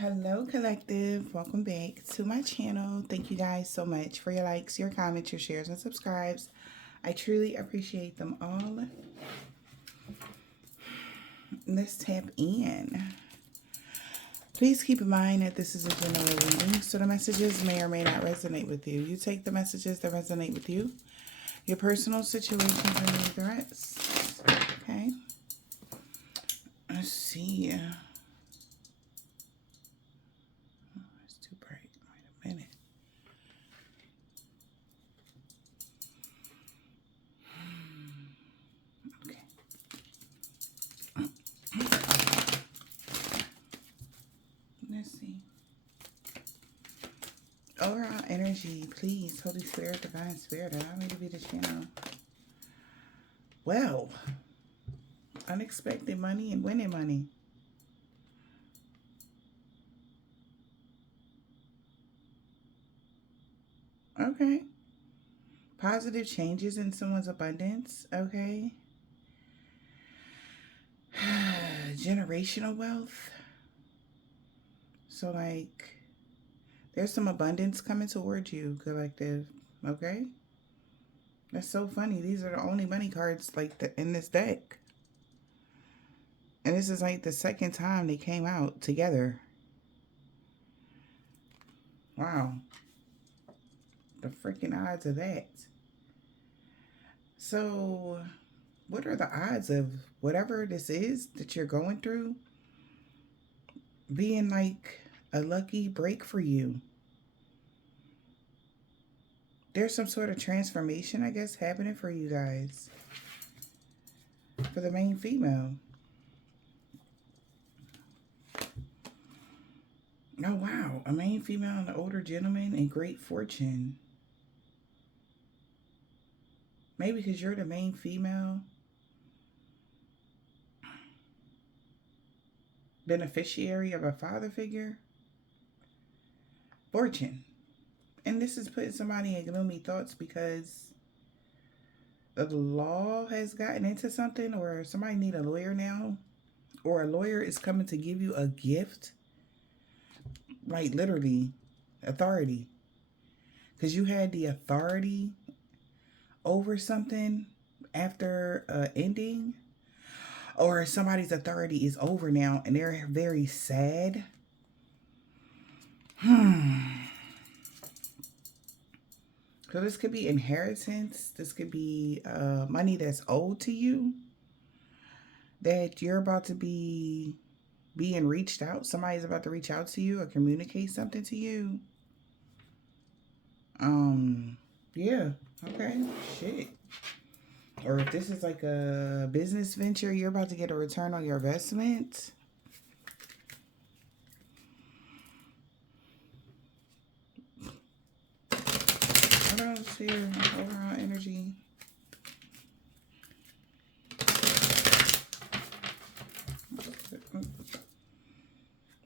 Hello, collective. Welcome back to my channel. Thank you guys so much for your likes, your comments, your shares, and subscribes. I truly appreciate them all. Let's tap in. Please keep in mind that this is a general reading, so the messages may or may not resonate with you. You take the messages that resonate with you, your personal situations, and leave the rest. Okay? Let's see. Too bright. Wait a minute. Okay. Let's see. Overall energy, please, Holy Spirit, Divine Spirit, allow me to be the channel. Well, unexpected money and winning money. Okay. Positive changes in someone's abundance. Okay. Generational wealth. So, like, there's some abundance coming towards you, collective. Okay. That's so funny. These are the only money cards like in this deck. And this is like the second time they came out together. Wow. The freaking odds of that. So, what are the odds of whatever this is that you're going through being like a lucky break for you? There's some sort of transformation, I guess, happening for you guys. For the main female. Oh, wow. A main female and an older gentleman and great fortune. Maybe because you're the main female. Beneficiary of a father figure. Fortune. And this is putting somebody in gloomy thoughts because the law has gotten into something, or somebody need a lawyer now, or a lawyer is coming to give you a gift. Like literally authority. Because you had the authority over something after ending, or somebody's authority is over now and they're very sad. So this could be inheritance. This could be money that's owed to you that you're about to be being reached out. Somebody's about to reach out to you or communicate something to you. Yeah. Okay. Shit. Or if this is like a business venture, you're about to get a return on your investment. What else here? Overall energy.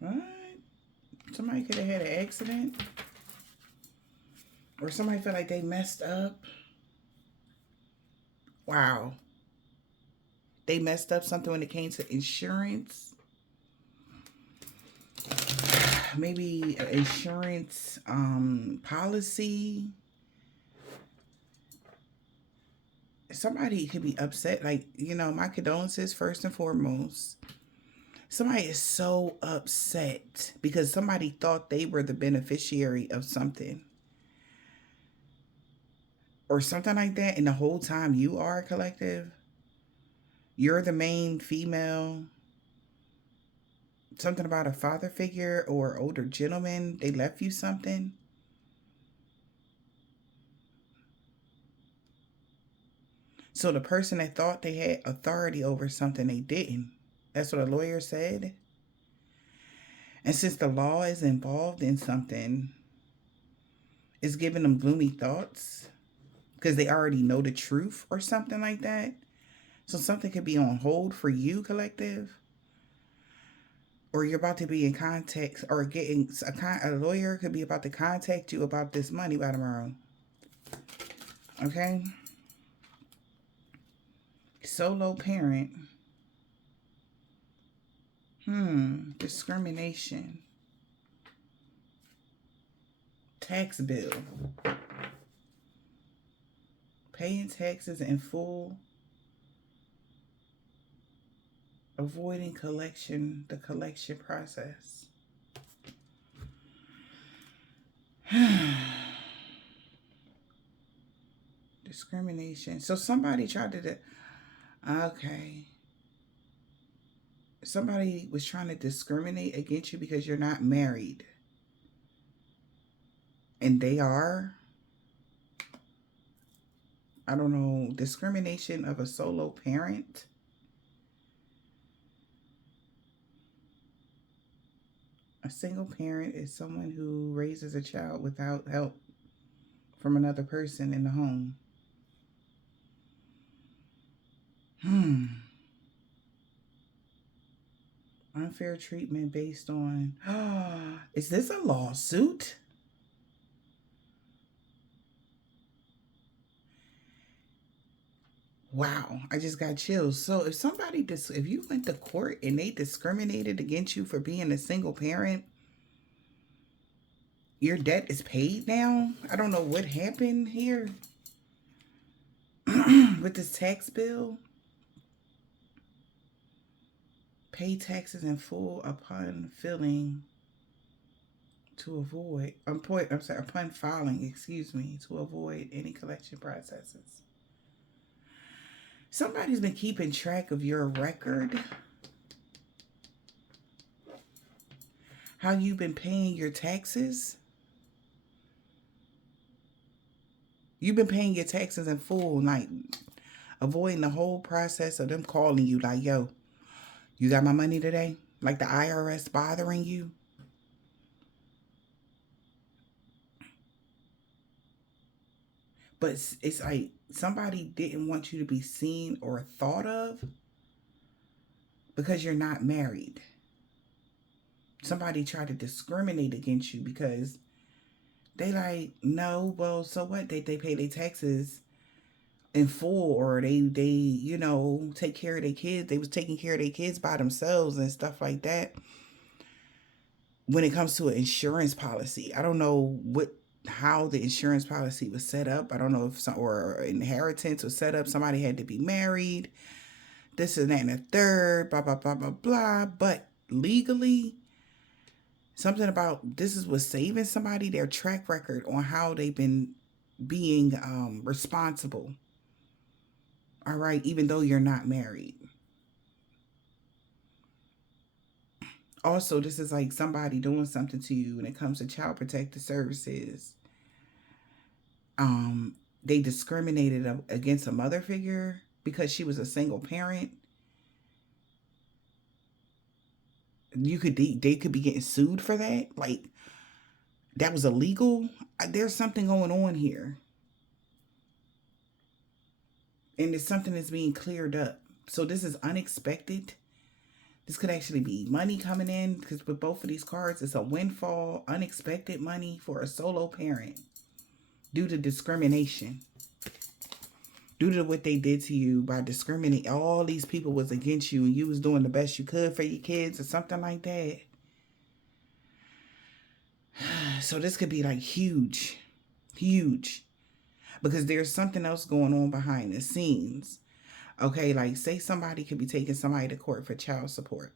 What? Somebody could have had an accident. Or somebody felt like they messed up. Wow. They messed up something when it came to insurance. Maybe an insurance policy. Somebody could be upset. Like, you know, my condolences first and foremost. Somebody is so upset because somebody thought they were the beneficiary of something. Or something like that. And the whole time you are a collective. You're the main female. Something about a father figure or older gentleman. They left you something. So the person that thought they had authority over something, they didn't. That's what a lawyer said. And since the law is involved in something, it's giving them gloomy thoughts because they already know the truth or something like that. So something could be on hold for you, collective. Or you're about to be in contact or getting a lawyer could be about to contact you about this money by tomorrow. Okay? Solo parent. Discrimination. Tax bill. Paying taxes in full. Avoiding the collection process. Discrimination. So somebody tried to, okay. Somebody was trying to discriminate against you because you're not married. And they are. I don't know. Discrimination of a solo parent. A single parent is someone who raises a child without help from another person in the home. Unfair treatment based on. Is this a lawsuit? Wow, I just got chills. So if you went to court and they discriminated against you for being a single parent, your debt is paid now? I don't know what happened here with this tax bill. Pay taxes in full upon filing to avoid, upon filing, to avoid any collection processes. Somebody's been keeping track of your record. How you've been paying your taxes. You've been paying your taxes in full, like avoiding the whole process of them calling you like, yo, you got my money today? Like the IRS bothering you. But it's like somebody didn't want you to be seen or thought of because you're not married. Somebody tried to discriminate against you because they like, no, well, so what? They pay their taxes in full, or they take care of their kids. They was taking care of their kids by themselves and stuff like that. When it comes to an insurance policy, I don't know how the insurance policy was set up. I don't know if or inheritance was set up. Somebody had to be married. This and that and the third, blah, blah, blah, blah, blah. But legally, something about this is what's saving somebody, their track record on how they've been being responsible. All right, even though you're not married. Also, this is like somebody doing something to you when it comes to child protective services. They discriminated against a mother figure because she was a single parent. They could be getting sued for that. Like that was illegal. There's something going on here, and it's something that's being cleared up. So this is unexpected. This could actually be money coming in because with both of these cards, it's a windfall, unexpected money for a solo parent due to discrimination. Due to what they did to you by discriminating, all these people was against you and you was doing the best you could for your kids or something like that. So this could be like huge, because there's something else going on behind the scenes. Okay, like say somebody could be taking somebody to court for child support.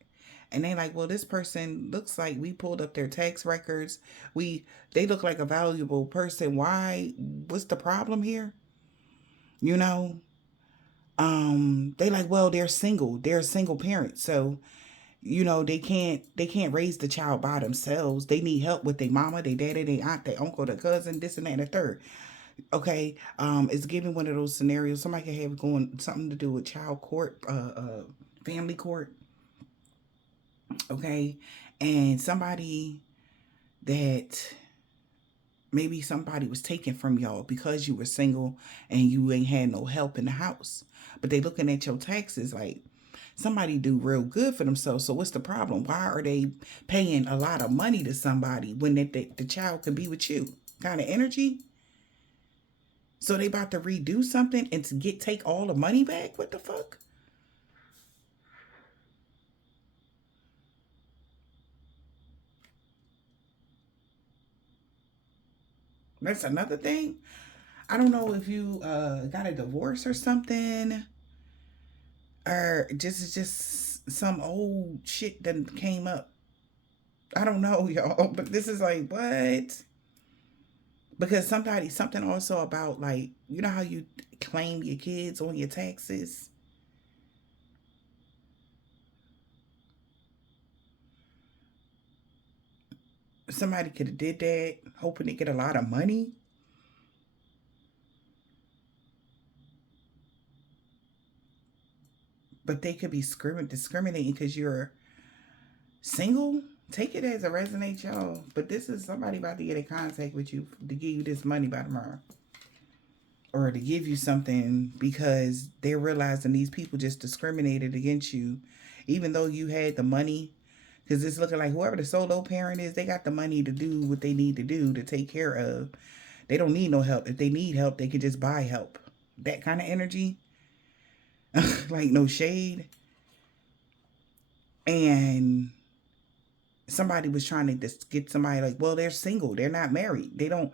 And they like, well, this person looks like we pulled up their tax records. They look like a valuable person. Why? What's the problem here? You know? They like, well, they're single. They're a single parent. So, they can't raise the child by themselves. They need help with their mama, their daddy, their aunt, their uncle, their cousin, this and that and the third. Okay, it's giving one of those scenarios. Somebody can have going something to do with child court, family court. Okay, and somebody that maybe somebody was taken from y'all because you were single and you ain't had no help in the house. But they looking at your taxes like somebody do real good for themselves. So what's the problem? Why are they paying a lot of money to somebody when the child can be with you? Kind of energy. So they about to redo something and to take all the money back? What the fuck? That's another thing. I don't know if you got a divorce or something, or just some old shit that came up. I don't know, y'all, but this is like what? Because something also about, like, you know how you claim your kids on your taxes. Somebody could have did that hoping to get a lot of money, but they could be discriminating because you're single. Take it as a resonate, y'all. But this is somebody about to get in contact with you to give you this money by tomorrow, or to give you something because they're realizing these people just discriminated against you, even though you had the money. Because it's looking like whoever the solo parent is, they got the money to do what they need to do to take care of. They don't need no help. If they need help, they can just buy help. That kind of energy. Like, no shade. And somebody was trying to just get somebody, like, well, they're single, they're not married, they don't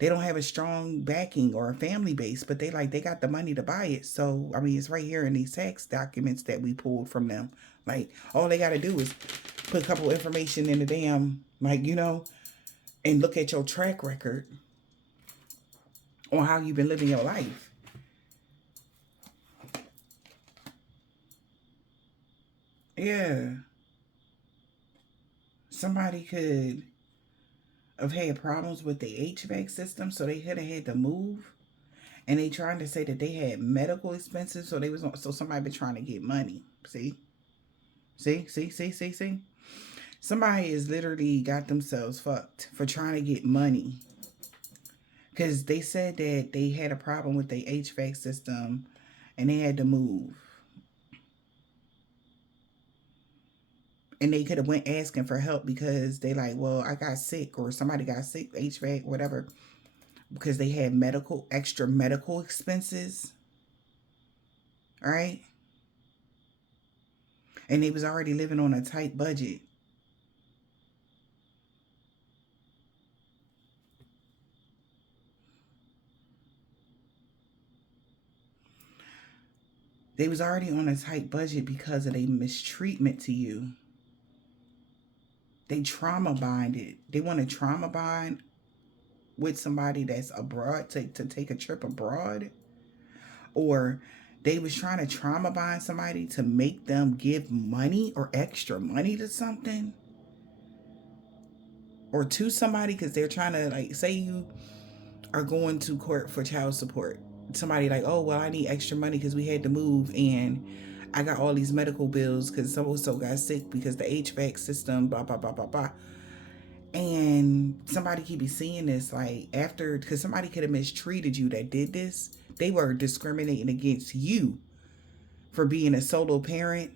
have a strong backing or a family base, but they got the money to buy it. So I mean, it's right here in these tax documents that we pulled from them. Like, all they got to do is put a couple information in the damn, like, and look at your track record on how you've been living your life. Yeah, somebody could have had problems with the HVAC system, so they could have had to move. And they trying to say that they had medical expenses, so so somebody been trying to get money. See. Somebody has literally got themselves fucked for trying to get money, because they said that they had a problem with the HVAC system and they had to move. And they could have went asking for help because they like, well, I got sick, or somebody got sick, HVAC, whatever, because they had extra medical expenses, right? And they was already living on a tight budget. They was already on a tight budget because of their mistreatment to you. They trauma bonded. They want to trauma bond with somebody that's abroad, to take a trip abroad. Or they was trying to trauma bond somebody to make them give money or extra money to something, or to somebody, because they're trying to, like, say you are going to court for child support. Somebody like, oh, well, I need extra money because we had to move, and I got all these medical bills because so and so got sick because the HVAC system, blah blah blah blah blah. And somebody keep be seeing this, like, after, because somebody could have mistreated you that did this. They were discriminating against you for being a solo parent,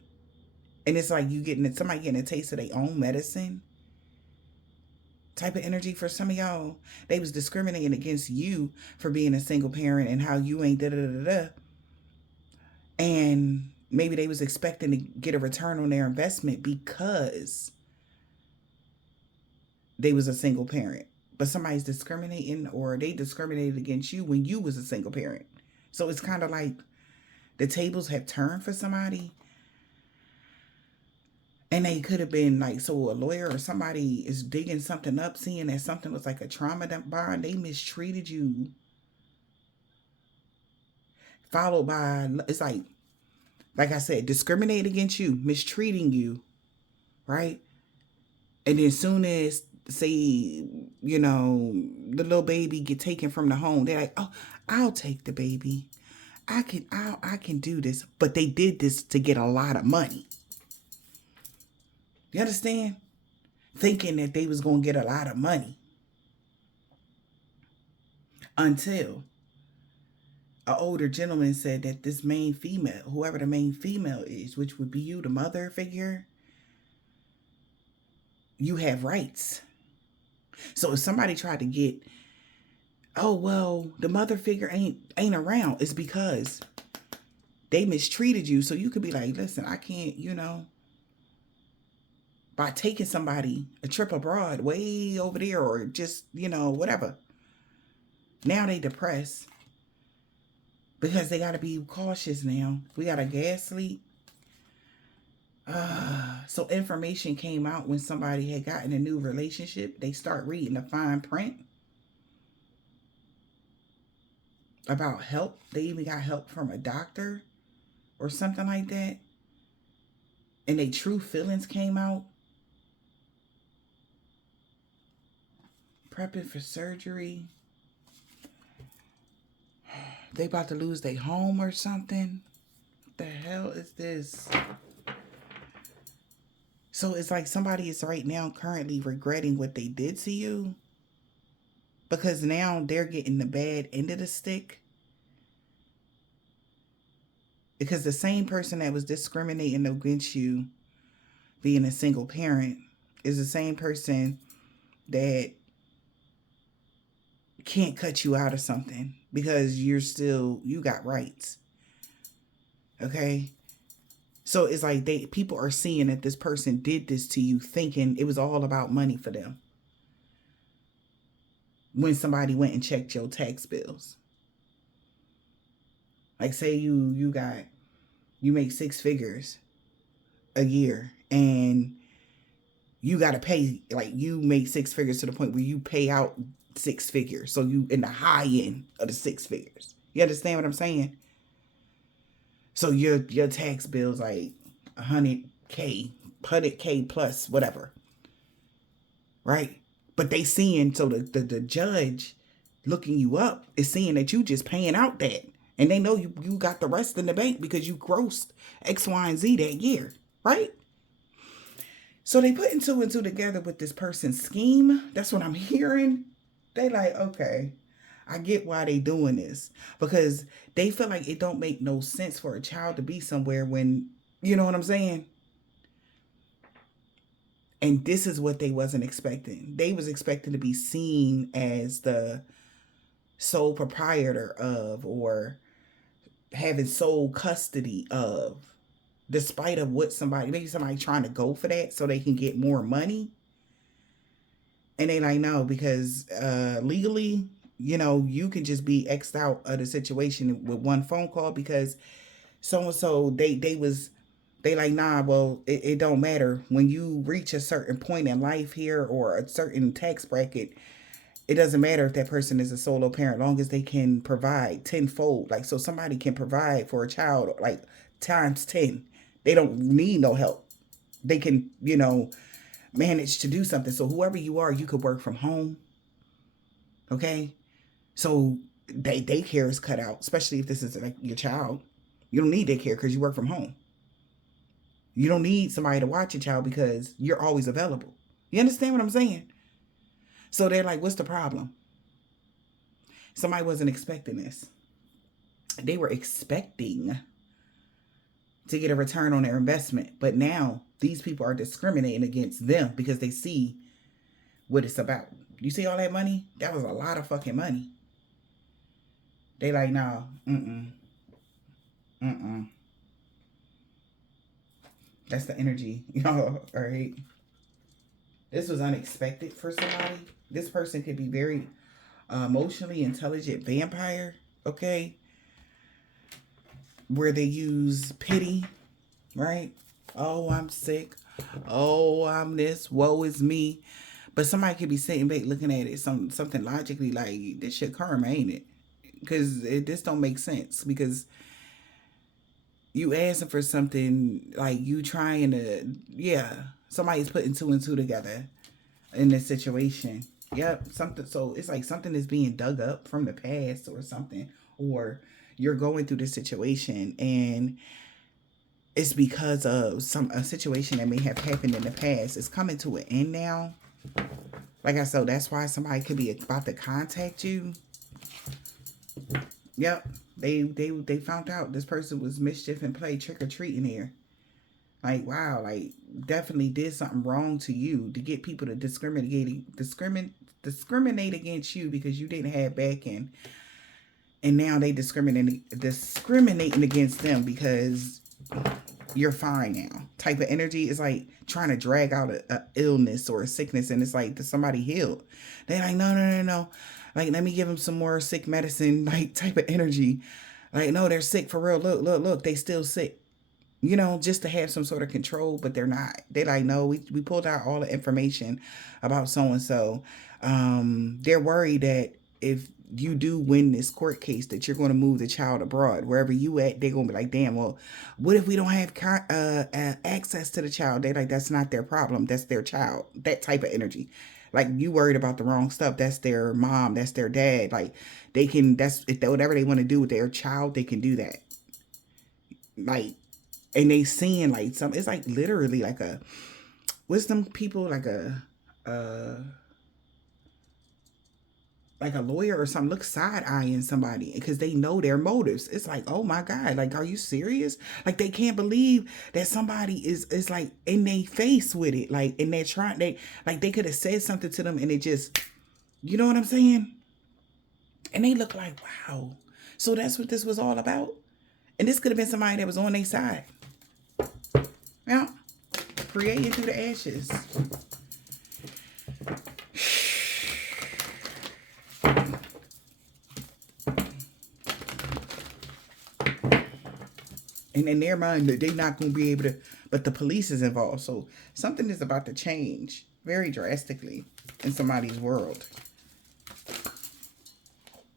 and it's like you getting somebody getting a taste of their own medicine type of energy. For some of y'all, they was discriminating against you for being a single parent and how you ain't da da da da. And maybe they was expecting to get a return on their investment because they was a single parent. But somebody's discriminating, or they discriminated against you when you was a single parent. So it's kind of like the tables have turned for somebody. And they could have been like, so a lawyer or somebody is digging something up, seeing that something was like a trauma bond. They mistreated you. Followed by, it's like I said, discriminate against you, mistreating you, right? And then soon as, say, the little baby get taken from the home, they're like, oh, I'll take the baby. I can do this. But they did this to get a lot of money. You understand? Thinking that they was going to get a lot of money, until an older gentleman said that this main female, whoever the main female is, which would be you, the mother figure, you have rights. So if somebody tried to get, oh, well, the mother figure ain't around, it's because they mistreated you. So you could be like, listen, I can't, by taking somebody a trip abroad way over there, or just, whatever. Now they depressed because they got to be cautious now. We got a gas leak. So information came out when somebody had gotten a new relationship. They start reading the fine print about help. They even got help from a doctor or something like that. And their true feelings came out. Prepping for surgery. They about to lose their home or something. What the hell is this? So it's like somebody is right now currently regretting what they did to you. Because now they're getting the bad end of the stick. Because the same person that was discriminating against you being a single parent is the same person that can't cut you out of something because you got rights. Okay? So it's like people are seeing that this person did this to you thinking it was all about money for them. When somebody went and checked your tax bills. Like say you make 6 figures a year and you got to pay, like you make 6 figures to the point where you pay out 6 figures. So you in the high end of the 6 figures. You understand what I'm saying? So your tax bill's like 100K plus whatever. Right? But they seeing, so the judge looking you up is seeing that you just paying out that. And they know you got the rest in the bank because you grossed X, Y, and Z that year. Right? So they putting 2 and 2 together with this person's scheme. That's what I'm hearing. They like, okay, I get why they doing this. Because they feel like it don't make no sense for a child to be somewhere when, you know what I'm saying? And this is what they wasn't expecting. They was expecting to be seen as the sole proprietor of, or having sole custody of, despite of what maybe somebody trying to go for that so they can get more money. And they like, no, because legally, you can just be X'd out of the situation with one phone call because so-and-so, they like, nah, well, it don't matter. When you reach a certain point in life here or a certain tax bracket, it doesn't matter if that person is a solo parent, long as they can provide tenfold. Like, so somebody can provide for a child, like, times 10. They don't need no help. They can, manage to do something. So whoever you are, you could work from home. Okay? So daycare is cut out, especially if this is like your child. You don't need daycare because you work from home. You don't need somebody to watch your child because you're always available. You understand what I'm saying? So they're like, what's the problem? Somebody wasn't expecting this. They were expecting to get a return on their investment. But now these people are discriminating against them because they see what it's about. You see all that money? That was a lot of fucking money. They like, nah, That's the energy, y'all, all right? This was unexpected for somebody. This person could be very emotionally intelligent vampire, okay? Where they use pity, right? Oh, I'm sick. Oh, I'm this. Woe is me. But somebody could be sitting back looking at it something logically like, this shit karma, ain't it? Because this don't make sense. Because you asking for something, like you trying to, somebody's putting 2 and 2 together in this situation. Yep, something. So it's like something is being dug up from the past or something, or you're going through this situation and it's because of a situation that may have happened in the past. It's coming to an end now. Like I said, that's why somebody could be about to contact you. Yep. They found out this person was mischief and played trick or treating here. Like, wow, like definitely did something wrong to you to get people to discriminate against you because you didn't have backing. And now they discriminating against them because you're fine now. Type of energy is like trying to drag out a illness or a sickness, and it's like, does somebody heal? They're like, no. Like, let me give them some more sick medicine, like type of energy. Like, no, they're sick for real. Look, look, look, they still sick. Just to have some sort of control, but they're not. They like, no, we pulled out all the information about so and so. They're worried that if you do win this court case, that you're going to move the child abroad. Wherever you at, they're going to be like, damn, well, what if we don't have access to the child? They're like, that's not their problem. That's their child. That type of energy. Like, you worried about the wrong stuff. That's their mom. That's their dad. Like, they can, that's, if they, whatever they want to do with their child, they can do that. Like, and they seeing like some, it's like literally like a, what's them people, uh like a lawyer or something, look side eyeing somebody because they know their motives. It's like, oh my God, like, are you serious? Like, they can't believe that somebody is like in their face with it. Like, and they're trying, they could have said something to them and it just, you know what I'm saying? And they look like, wow. So that's what this was all about. And this could have been somebody that was on their side. Yeah. Creating through the ashes. And in their mind, they're not going to be able to, but the police is involved. So something is about to change very drastically in somebody's world.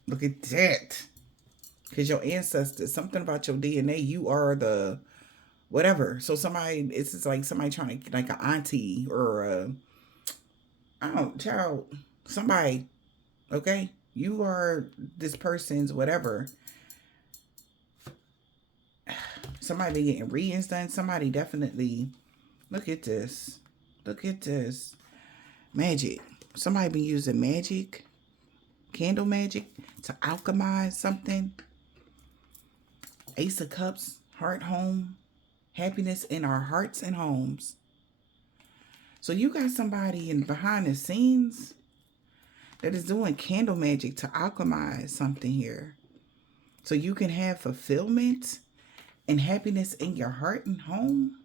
Look at that. Because your ancestors, something about your DNA, you are the whatever. So somebody, it's just like somebody trying to, like an auntie or a, I don't, child, somebody, okay? You are this person's whatever. Somebody getting readings done. Somebody definitely, look at this. Look at this. Magic. Somebody been using magic, candle magic, to alchemize something. Ace of Cups, heart home, happiness in our hearts and homes. So you got somebody in behind the scenes that is doing candle magic to alchemize something here. So you can have fulfillment and happiness in your heart and home.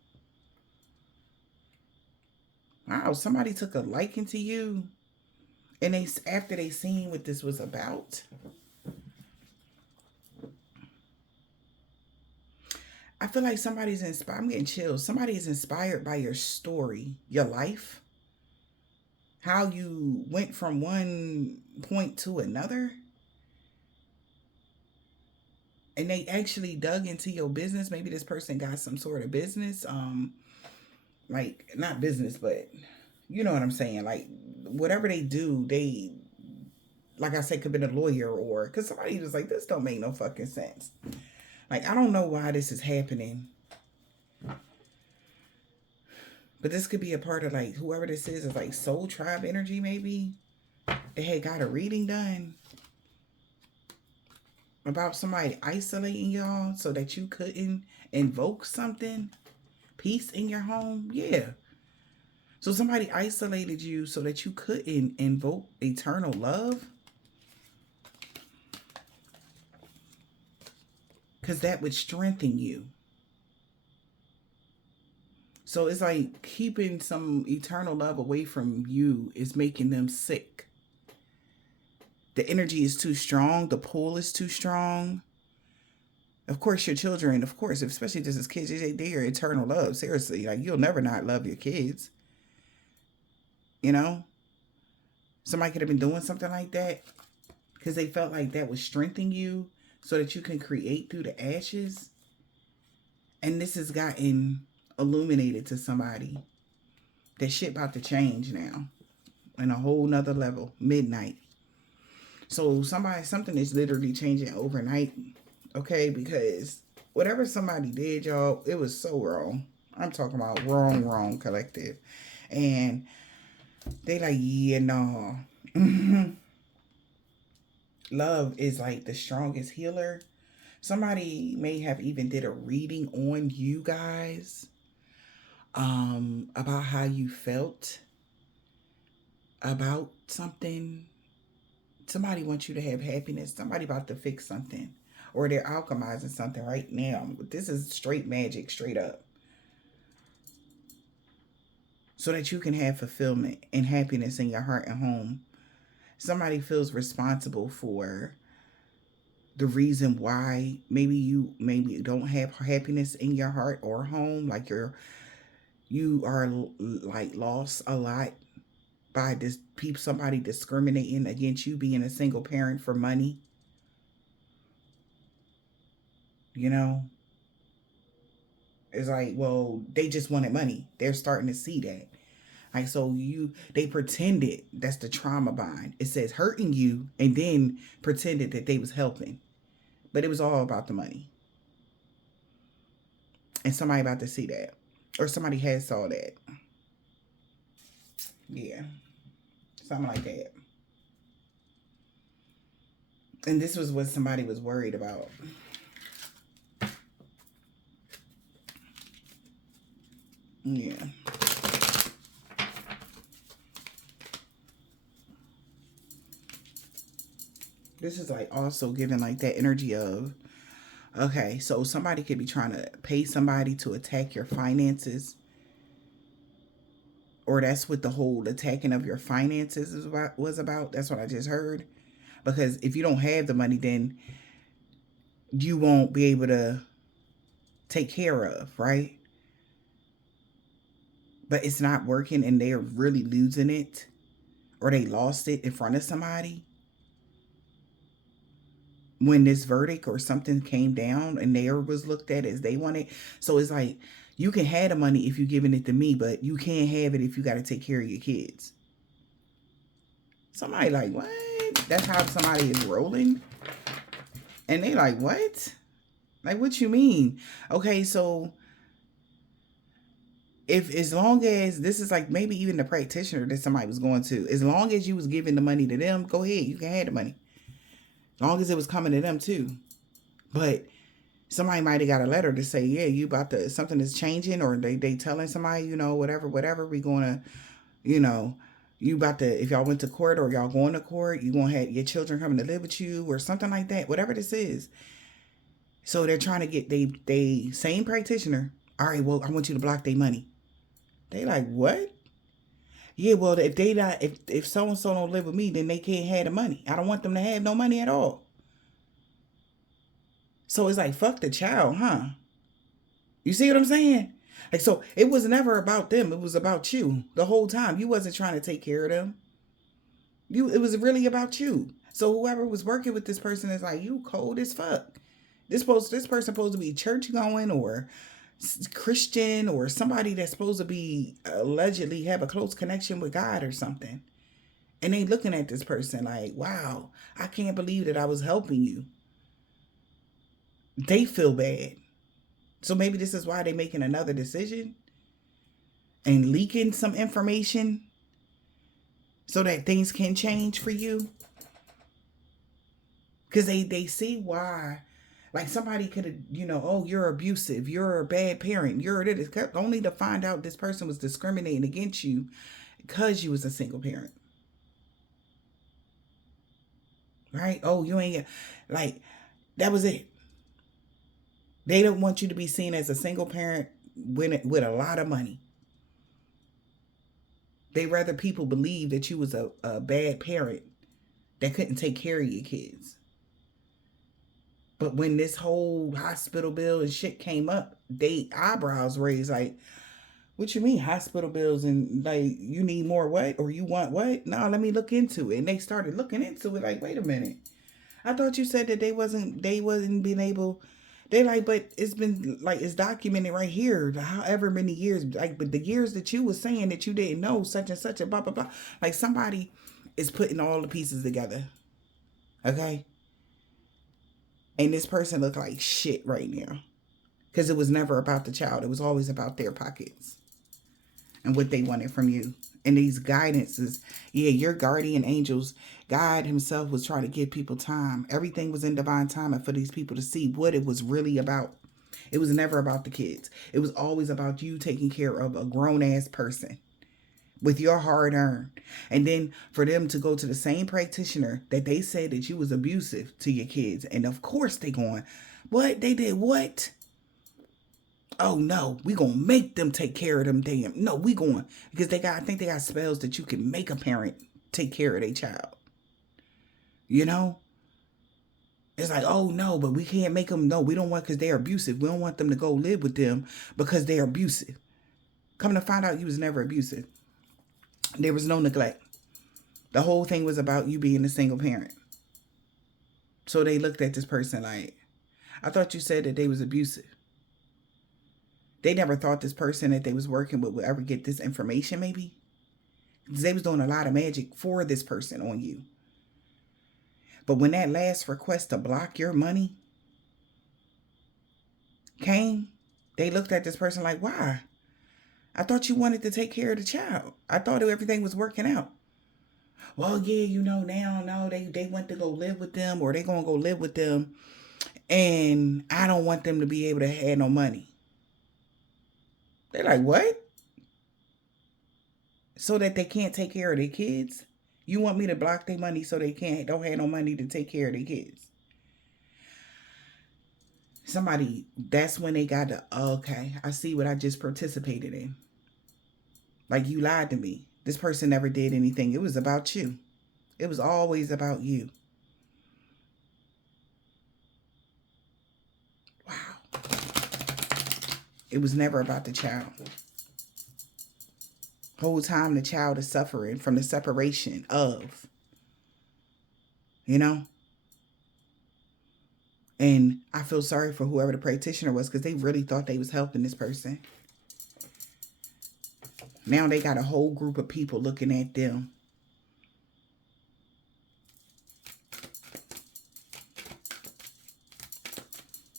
Wow, somebody took a liking to you. And they, after they seen what this was about, I feel like somebody's inspired. I'm getting chills. Somebody is inspired by your story, your life, how you went from one point to another. And they actually dug into your business. Maybe this person got some sort of business. Like, not business, but you know what I'm saying? Like, whatever they do, they, like I said, could have been a lawyer, or because somebody was like, this don't make no fucking sense. Like, I don't know why this is happening. But this could be a part of, like, whoever this is like soul tribe energy, maybe. They had got a reading done about somebody isolating y'all so that you couldn't invoke something. Peace in your home. Yeah. So somebody isolated you so that you couldn't invoke eternal love. Because that would strengthen you. So it's like keeping some eternal love away from you is making them sick. The energy is too strong. The pull is too strong. Of course, your children, of course, especially just as kids, they are eternal love. Seriously, like, you'll never not love your kids. You know? Somebody could have been doing something like that because they felt like that was strengthening you so that you can create through the ashes. And this has gotten illuminated to somebody. That shit about to change now. On a whole nother level. Midnight. So something is literally changing overnight. Okay? Because whatever somebody did, y'all, it was so wrong. I'm talking about wrong collective. And they like, yeah, no. Love is like the strongest healer. Somebody may have even did a reading on you guys. About how you felt about something. Somebody wants you to have happiness. Somebody about to fix something. Or they're alchemizing something right now. This is straight magic, straight up. So that you can have fulfillment and happiness in your heart and home. somebody feels responsible for the reason why maybe don't have happiness in your heart or home, like you are like lost a lot by this people, somebody discriminating against you being a single parent for money, you know. It's like, well, they just wanted money. They're starting to see that. Like, so they pretended, that's the trauma bind. It says hurting you and then pretended that they was helping. But it was all about the money. And somebody about to see that. Or somebody has saw that. Yeah. Something like that. And this was what somebody was worried about. Yeah. This is like also giving like that energy of, okay, so somebody could be trying to pay somebody to attack your finances. Or that's what the whole attacking of your finances was about. That's what I just heard. Because if you don't have the money, then you won't be able to take care of, right? But it's not working and they're really losing it, or they lost it in front of somebody when this verdict or something came down and they was looked at as they wanted. So it's like, you can have the money if you're giving it to me, but you can't have it if you got to take care of your kids. Somebody like, what? That's how somebody is rolling? And they like, what? Like, what you mean? Okay, so if, as long as this is like maybe even the practitioner that somebody was going to, as long as you was giving the money to them, go ahead, you can have the money. As long as it was coming to them too. But somebody might have got a letter to say, yeah, you about to, something is changing, or they telling somebody, whatever, we gonna, you about to, if y'all went to court or y'all going to court, you gonna have your children coming to live with you or something like that, whatever this is. So they're trying to get they same practitioner. All right, well, I want you to block their money. They like, what? Yeah, well, if they not, if so and so don't live with me, then they can't have the money. I don't want them to have no money at all. So it's like, fuck the child, huh? You see what I'm saying? Like, so it was never about them. It was about you the whole time. You wasn't trying to take care of them. It was really about you. So whoever was working with this person is like, you cold as fuck. This person supposed to be church going or Christian or somebody that's supposed to be allegedly have a close connection with God or something. And they looking at this person like, wow, I can't believe that I was helping you. They feel bad. So maybe this is why they're making another decision and leaking some information so that things can change for you. Because they see why. Like somebody could have, oh, you're abusive, you're a bad parent, you're this, only to find out this person was discriminating against you because you was a single parent. Right? Oh, you ain't, like, that was it. They don't want you to be seen as a single parent with a lot of money. They rather people believe that you was a bad parent that couldn't take care of your kids. But when this whole hospital bill and shit came up, they eyebrows raised like, what you mean hospital bills and like you need more what? Or you want what? No, let me look into it. And they started looking into it like, wait a minute. I thought you said that they wasn't being able. They like, but it's been like, it's documented right here, however many years, like, but the years that you was saying that you didn't know such and such and blah, blah, blah. Like somebody is putting all the pieces together. Okay. And this person looked like shit right now. Because it was never about the child. It was always about their pockets. And what they wanted from you. And these guidances. Yeah, your guardian angels. God himself was trying to give people time. Everything was in divine timing for these people to see what it was really about. It was never about the kids. It was always about you taking care of a grown-ass person. With your hard earned. And then for them to go to the same practitioner that they said that you was abusive to your kids. And of course they going, what? They did what? Oh no, we gonna make them take care of them damn. No, we going. Because I think they got spells that you can make a parent take care of their child. You know? It's like, oh no, but we can't make them. No, we don't want, because they're abusive. We don't want them to go live with them because they're abusive. Come to find out, you was never abusive. There was no neglect. The whole thing was about you being a single parent. So they looked at this person like, I thought you said that they was abusive. They never thought this person that they was working with would ever get this information, maybe. Because they was doing a lot of magic for this person on you. But when that last request to block your money came, they looked at this person like, why? I thought you wanted to take care of the child. I thought everything was working out. Well, yeah, now, no, they went to go live with them, or they going to go live with them. And I don't want them to be able to have no money. They're like, what? So that they can't take care of their kids? You want me to block their money so they don't have no money to take care of their kids? Somebody, that's when they got to, okay, I see what I just participated in. Like, you lied to me. This person never did anything. It was about you. It was always about you. Wow. It was never about the child. Whole time the child is suffering from the separation of, And I feel sorry for whoever the practitioner was, because they really thought they was helping this person. Now they got a whole group of people looking at them.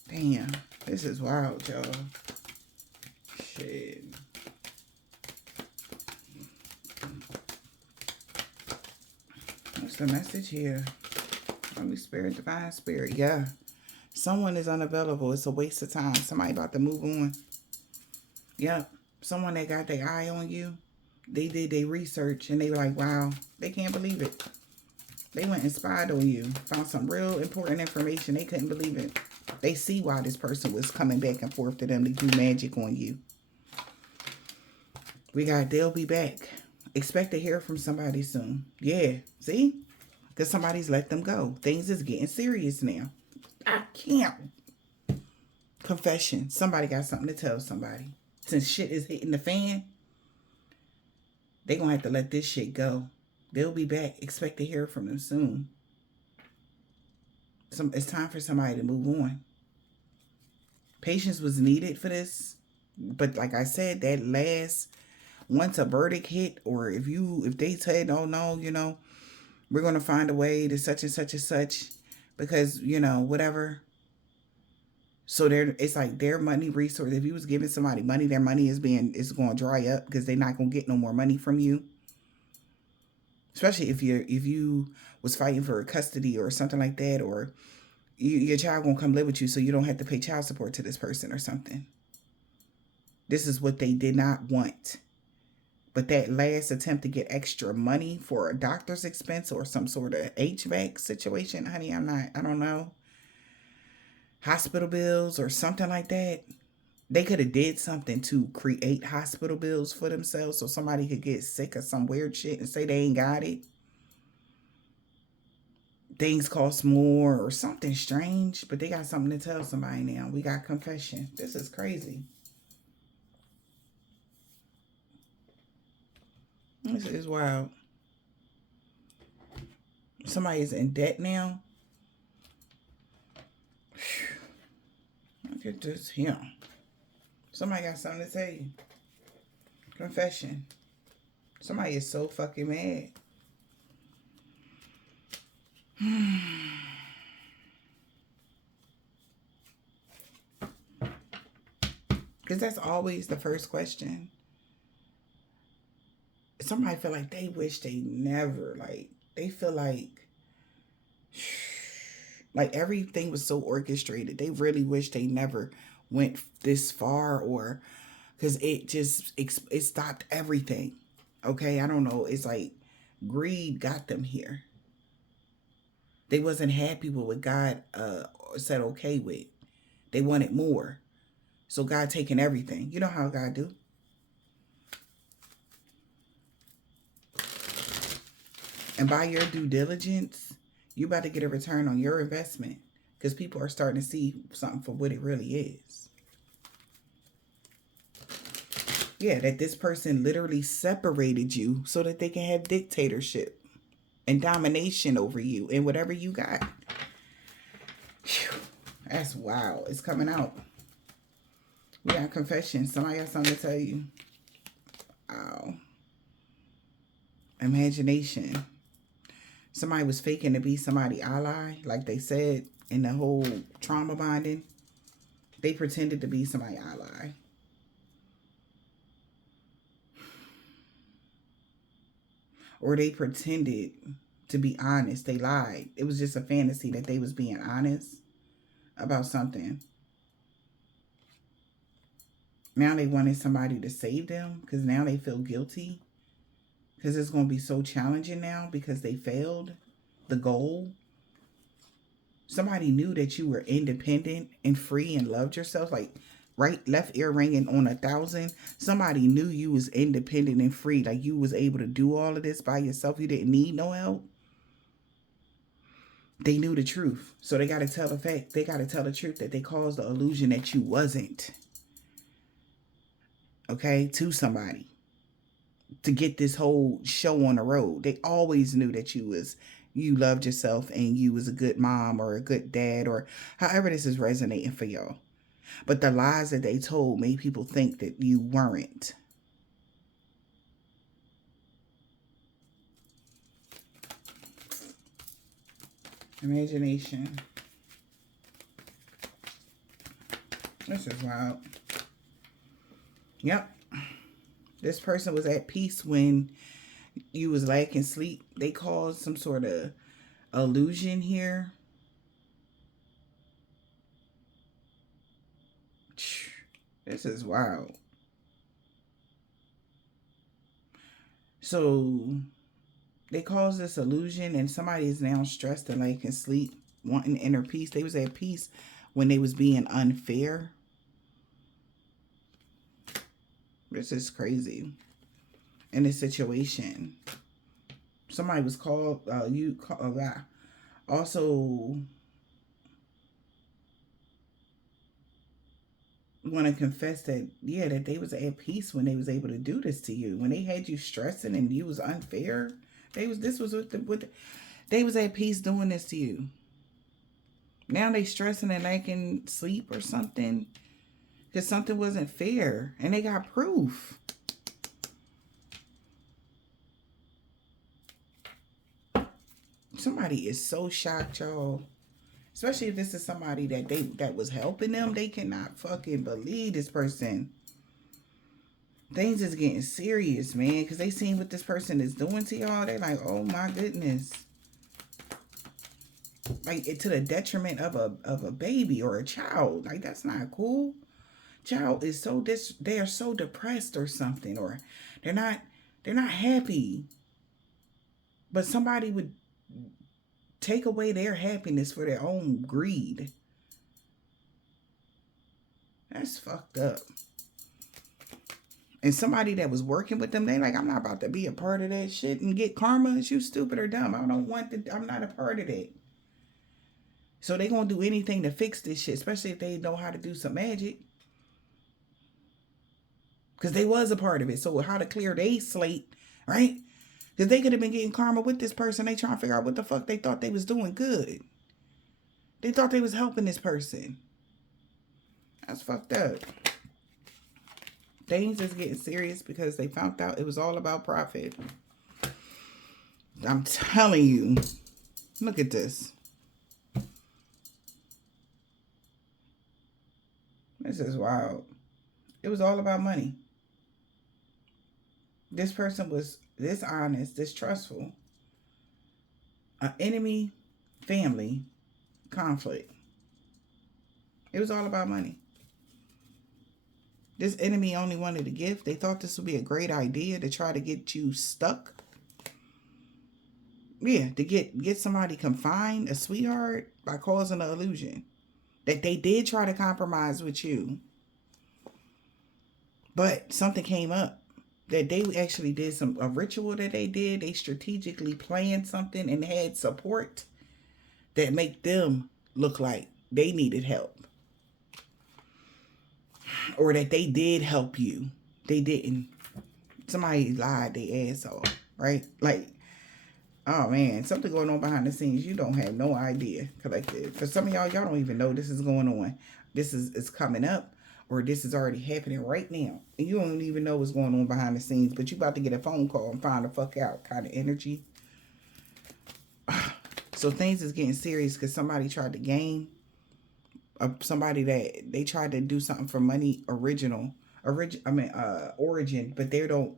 Damn, this is wild, y'all. Shit. What's the message here? Holy Spirit, Divine Spirit. Yeah. Someone is unavailable. It's a waste of time. Somebody about to move on. Yep. Someone that got their eye on you. They did their research and they were like, wow, they can't believe it. They went and spied on you. Found some real important information. They couldn't believe it. They see why this person was coming back and forth to them to do magic on you. We got, they'll be back. Expect to hear from somebody soon. Yeah. See? Because somebody's let them go. Things is getting serious now. I can't. Confession. Somebody got something to tell somebody. Since shit is hitting the fan, they going to have to let this shit go. They'll be back. Expect to hear from them soon. It's time for somebody to move on. Patience was needed for this. But like I said, that last, once a verdict hit, or if they said, oh no, we're going to find a way to such and such and such, because, whatever. So it's like their money resource. If you was giving somebody money, their money is going to dry up, because they're not going to get no more money from you. Especially if you was fighting for custody or something like that, or your child going to come live with you so you don't have to pay child support to this person or something. This is what they did not want. But that last attempt to get extra money for a doctor's expense or some sort of HVAC situation, honey, I don't know. Hospital bills or something like that. They could have did something to create hospital bills for themselves so somebody could get sick of some weird shit and say they ain't got it. Things cost more or something strange, but they got something to tell somebody now. We got confession. This is crazy. This is wild. Somebody's in debt now. Look at this here. Somebody got something to tell you. Confession. Somebody is so fucking mad. Because that's always the first question. Somebody feel like they wish they never, they feel like everything was so orchestrated. They really wish they never went this far, or because it stopped everything. Okay, I don't know. It's like greed got them here. They wasn't happy with what God said okay with. They wanted more. So God taking everything. You know how God do. And by your due diligence, You about to get a return on your investment because people are starting to see something for what it really is. Yeah, that this person literally separated you so that they can have dictatorship and domination over you and whatever you got. Whew, that's wild. It's coming out. We got confession. Somebody got something to tell you. Wow. Imagination. Somebody was faking to be somebody's ally, like they said in the whole trauma bonding. They pretended to be somebody's ally. Or they pretended to be honest. They lied. It was just a fantasy that they was being honest about something. Now they wanted somebody to save them because now they feel guilty. Because it's going to be so challenging now because they failed the goal. Somebody knew that you were independent and free and loved yourself. Like right, left ear ringing on 1,000. Somebody knew you was independent and free. Like you was able to do all of this by yourself. You didn't need no help. They knew the truth. So they got to tell the fact. They got to tell the truth that they caused the illusion that you wasn't. Okay, to somebody. To get this whole show on the road. They always knew that you loved yourself and you was a good mom or a good dad or however this is resonating for y'all. But the lies that they told made people think that you weren't. Imagination. This is wild. Yep. This person was at peace when you was lacking sleep. They caused some sort of illusion here. This is wild. So they caused this illusion and somebody is now stressed and lacking sleep, wanting inner peace. They was at peace when they was being unfair. This is crazy. In this situation, somebody was called. Also want to confess that that they was at peace when they was able to do this to you. When they had you stressing and you was unfair, they was at peace doing this to you. Now they stressing and lacking sleep or something. Because something wasn't fair. And they got proof. Somebody is so shocked, y'all. Especially if this is somebody that was helping them. They cannot fucking believe this person. Things is getting serious, man. Because they seen what this person is doing to y'all. They're like, oh my goodness. Like, to the detriment of a baby or a child. Like, that's not cool. Child is they are so depressed or something, or they're not happy, but somebody would take away their happiness for their own greed. That's fucked up. And somebody that was working with them, they like, I'm not about to be a part of that shit and get karma. Is you stupid or dumb? I'm not a part of that. So they gonna do anything to fix this shit, especially if they know how to do some magic. Because they was a part of it. So how to clear their slate, right? Because they could have been getting karma with this person. They trying to figure out what the fuck they thought they was doing good. They thought they was helping this person. That's fucked up. Things is getting serious because they found out it was all about profit. I'm telling you. Look at this. This is wild. It was all about money. This person was dishonest, distrustful. An enemy, family, conflict. It was all about money. This enemy only wanted a gift. They thought this would be a great idea to try to get you stuck. Yeah, to get somebody confined, a sweetheart, by causing an illusion. That they did try to compromise with you. But something came up. That they actually did a ritual that they did. They strategically planned something and had support. that make them look like they needed help, or that they did help you. They didn't. Somebody lied their ass off, right? Like, oh man, something going on behind the scenes. You don't have no idea, collective. For some of y'all don't even know this is going on. This is coming up, or this is already happening right now. And you don't even know what's going on behind the scenes, but you about to get a phone call and find the fuck out kind of energy. So things is getting serious because somebody tried to game somebody that they tried to do something for money origin, but they don't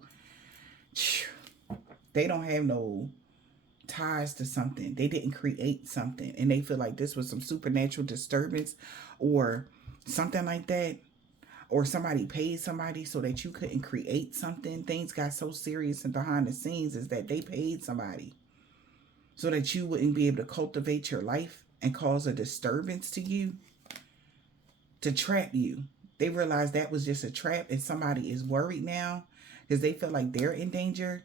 have no ties to something. They didn't create something, and they feel like this was some supernatural disturbance or something like that, or somebody paid somebody so that you couldn't create something. Things got so serious and behind the scenes is that they paid somebody so that you wouldn't be able to cultivate your life and cause a disturbance to you, to trap you. They realized that was just a trap, and somebody is worried now because they feel like they're in danger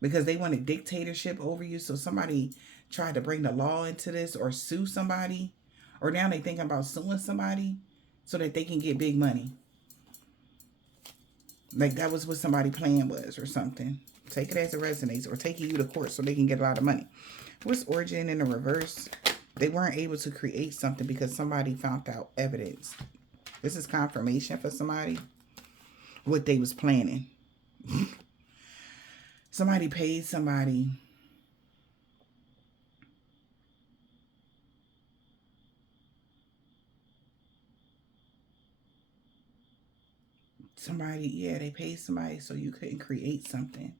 because they want a dictatorship over you. So somebody tried to bring the law into this or sue somebody, or now they thinking about suing somebody so that they can get big money. Like that was what somebody's plan was or something. Take it as it resonates, or taking you to court so they can get a lot of money. What's origin in the reverse? They weren't able to create something because somebody found out evidence. This is confirmation for somebody what they was planning. Somebody paid somebody they paid somebody so you couldn't create something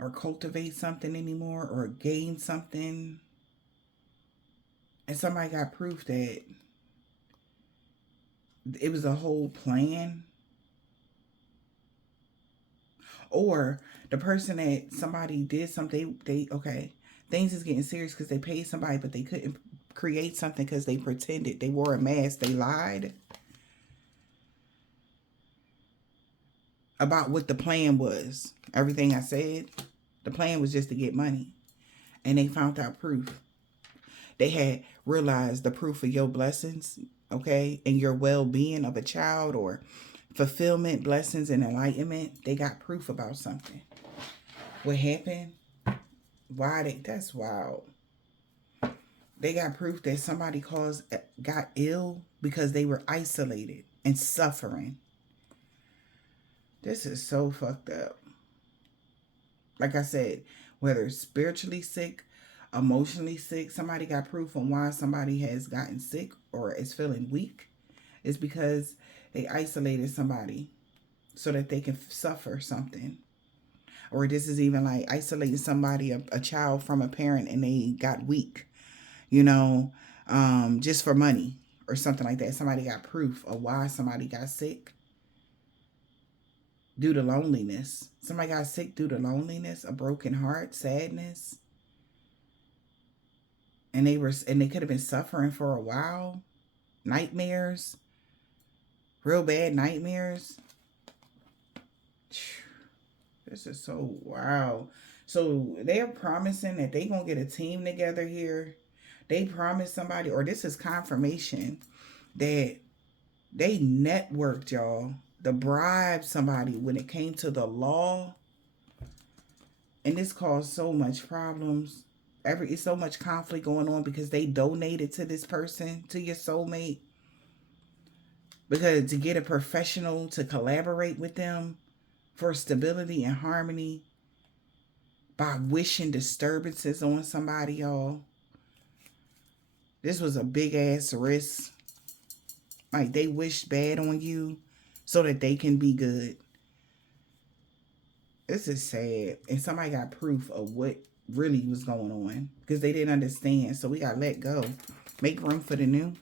or cultivate something anymore or gain something. And somebody got proof that it was a whole plan. Or the person that somebody did something, things is getting serious because they paid somebody, but they couldn't create something because they pretended. They wore a mask. They lied about what the plan was. Everything I said, the plan was just to get money. And they found out proof. They had realized the proof of your blessings, and your well-being of a child, or fulfillment, blessings, and enlightenment. They got proof about something. What happened? That's wild. They got proof that somebody got ill because they were isolated and suffering. This is so fucked up. Like I said, whether it's spiritually sick, emotionally sick, somebody got proof on why somebody has gotten sick or is feeling weak. It's because they isolated somebody so that they can suffer something. Or this is even like isolating somebody, a child from a parent, and they got weak, just for money or something like that. Somebody got proof of why somebody got sick due to loneliness. Somebody got sick due to loneliness, a broken heart, sadness. And they could have been suffering for a while. Nightmares. Real bad nightmares. This is so wow. So they're promising that they gonna get a team together here. They promised somebody, or this is confirmation that they networked, y'all, to bribe somebody when it came to the law. And this caused so much problems. It's so much conflict going on because they donated to this person, to your soulmate. Because to get a professional to collaborate with them for stability and harmony by wishing disturbances on somebody, y'all. This was a big ass risk. Like they wished bad on you so that they can be good. This is sad. And somebody got proof of what really was going on because they didn't understand. So we got to let go. Make room for the new.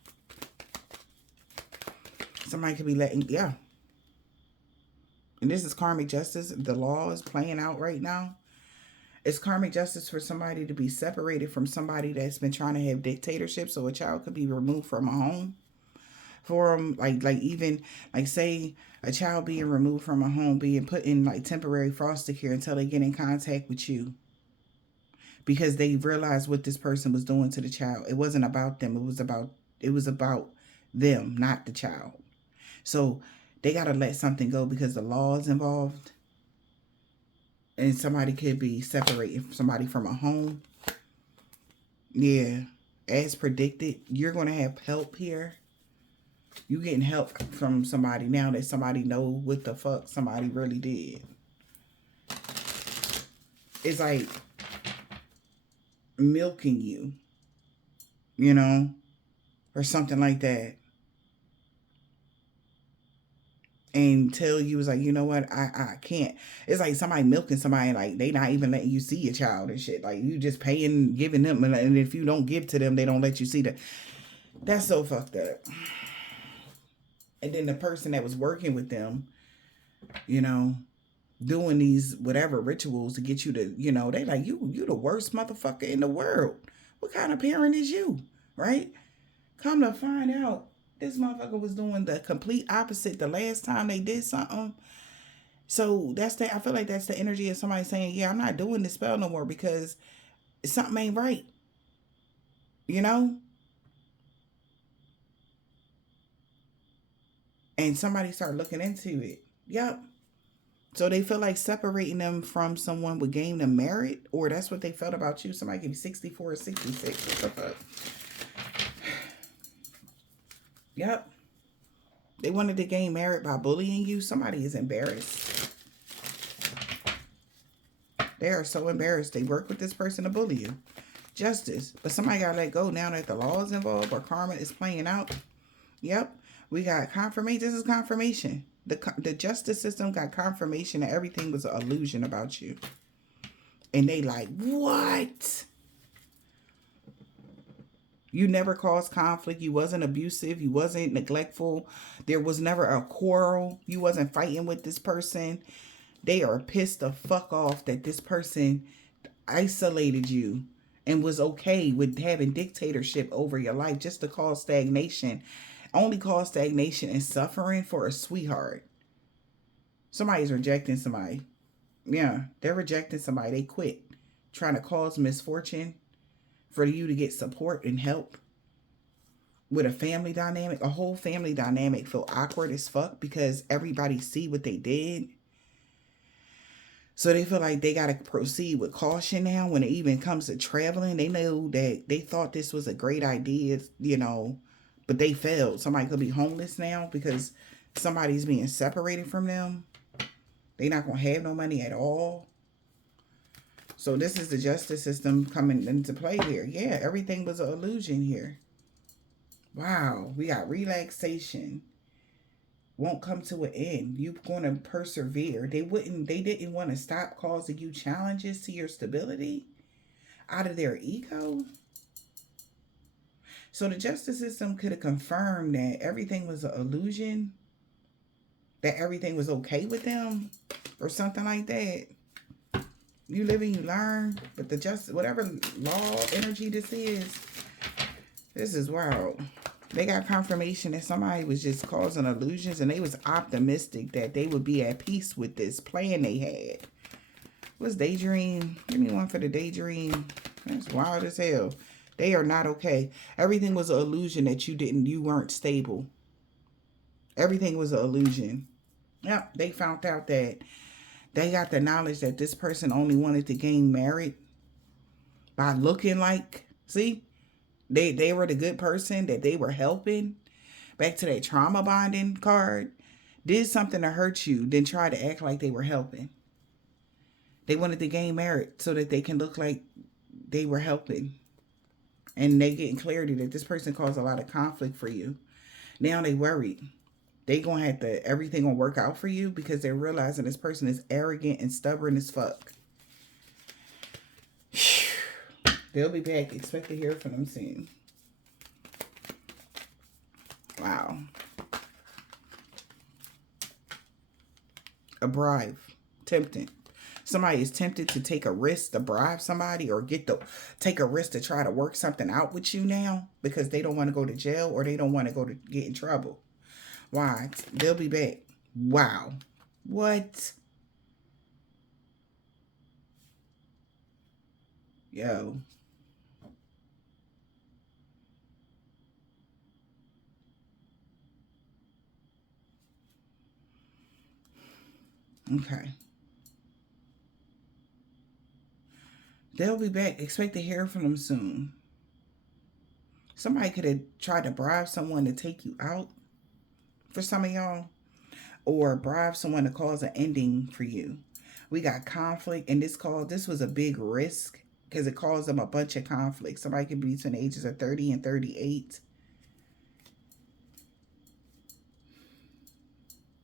Somebody could be yeah. And this is karmic justice. The law is playing out right now. It's karmic justice for somebody to be separated from somebody that's been trying to have dictatorship. So a child could be removed from a home. For them, say a child being removed from a home, being put in like temporary foster care until they get in contact with you. because they realized what this person was doing to the child. It wasn't about them. It was about them, not the child. So they got to let something go because the law is involved. And somebody could be separating somebody from a home. Yeah. As predicted, you're going to have help here. You getting help from somebody now that somebody know what the fuck somebody really did. It's like milking you, you know, or something like that. And tell you, was like, you know what, I can't. It's like somebody milking somebody, like they not even letting you see your child and shit. Like you just paying, giving them, and if you don't give to them, they don't let you see that. That's so fucked up. And then the person that was working with them, you know, doing these whatever rituals to get you to, you know, they like, you the worst motherfucker in the world. What kind of parent is you? Right? Come to find out, this motherfucker was doing the complete opposite the last time they did something. So I feel like that's the energy of somebody saying, yeah, I'm not doing this spell no more because something ain't right. You know? And somebody start looking into it. Yep. So they feel like separating them from someone would gain them merit, or that's what they felt about you. Somebody could be 64 or 66. What the fuck? Yep. They wanted to gain merit by bullying you. Somebody is embarrassed. They are so embarrassed. They work with this person to bully you. Justice. But somebody got to let go now that the law is involved or karma is playing out. Yep. We got confirmation. This is confirmation. The justice system got confirmation that everything was an illusion about you. And they like, what? You never caused conflict. You wasn't abusive. You wasn't neglectful. There was never a quarrel. You wasn't fighting with this person. They are pissed the fuck off that this person isolated you and was okay with having dictatorship over your life just to cause stagnation. Only cause stagnation and suffering for a sweetheart. Somebody's rejecting somebody. Yeah, they're rejecting somebody. They quit trying to cause misfortune for you to get support and help with a family dynamic. A whole family dynamic feel awkward as fuck because everybody see what they did. So they feel like they got to proceed with caution now when it even comes to traveling. They know that they thought this was a great idea, you know, but they failed. Somebody could be homeless now because somebody's being separated from them. They're not going to have no money at all. So this is the justice system coming into play here. Yeah, everything was an illusion here. Wow, we got relaxation. Won't come to an end. You're going to persevere. They didn't want to stop causing you challenges to your stability out of their ego. So the justice system could have confirmed that everything was an illusion, that everything was okay with them, or something like that. You live and you learn, but the justice, whatever law energy this is wild. They got confirmation that somebody was just causing illusions, and they was optimistic that they would be at peace with this plan they had. What's daydream? Give me one for the daydream. That's wild as hell. They are not okay. Everything was an illusion that you weren't stable. Everything was an illusion. Yep, they found out that they got the knowledge that this person only wanted to gain merit by looking like, see? They were the good person that they were helping. Back to that trauma bonding card. Did something to hurt you, then try to act like they were helping. They wanted to gain merit so that they can look like they were helping. And they getting clarity that this person caused a lot of conflict for you. Now they worried. They gonna have to, everything gonna work out for you because they're realizing this person is arrogant and stubborn as fuck. They'll be back. Expect to hear from them soon. Wow. A bribe. Tempting. Somebody is tempted to take a risk to bribe somebody or take a risk to try to work something out with you now because they don't want to go to jail or they don't want to get in trouble. Why? They'll be back. Wow. What? Yo. Okay. They'll be back. Expect to hear from them soon. Somebody could have tried to bribe someone to take you out for some of y'all, or bribe someone to cause an ending for you. We got conflict, and this was a big risk because it caused them a bunch of conflict. Somebody could be between the ages of 30 and 38.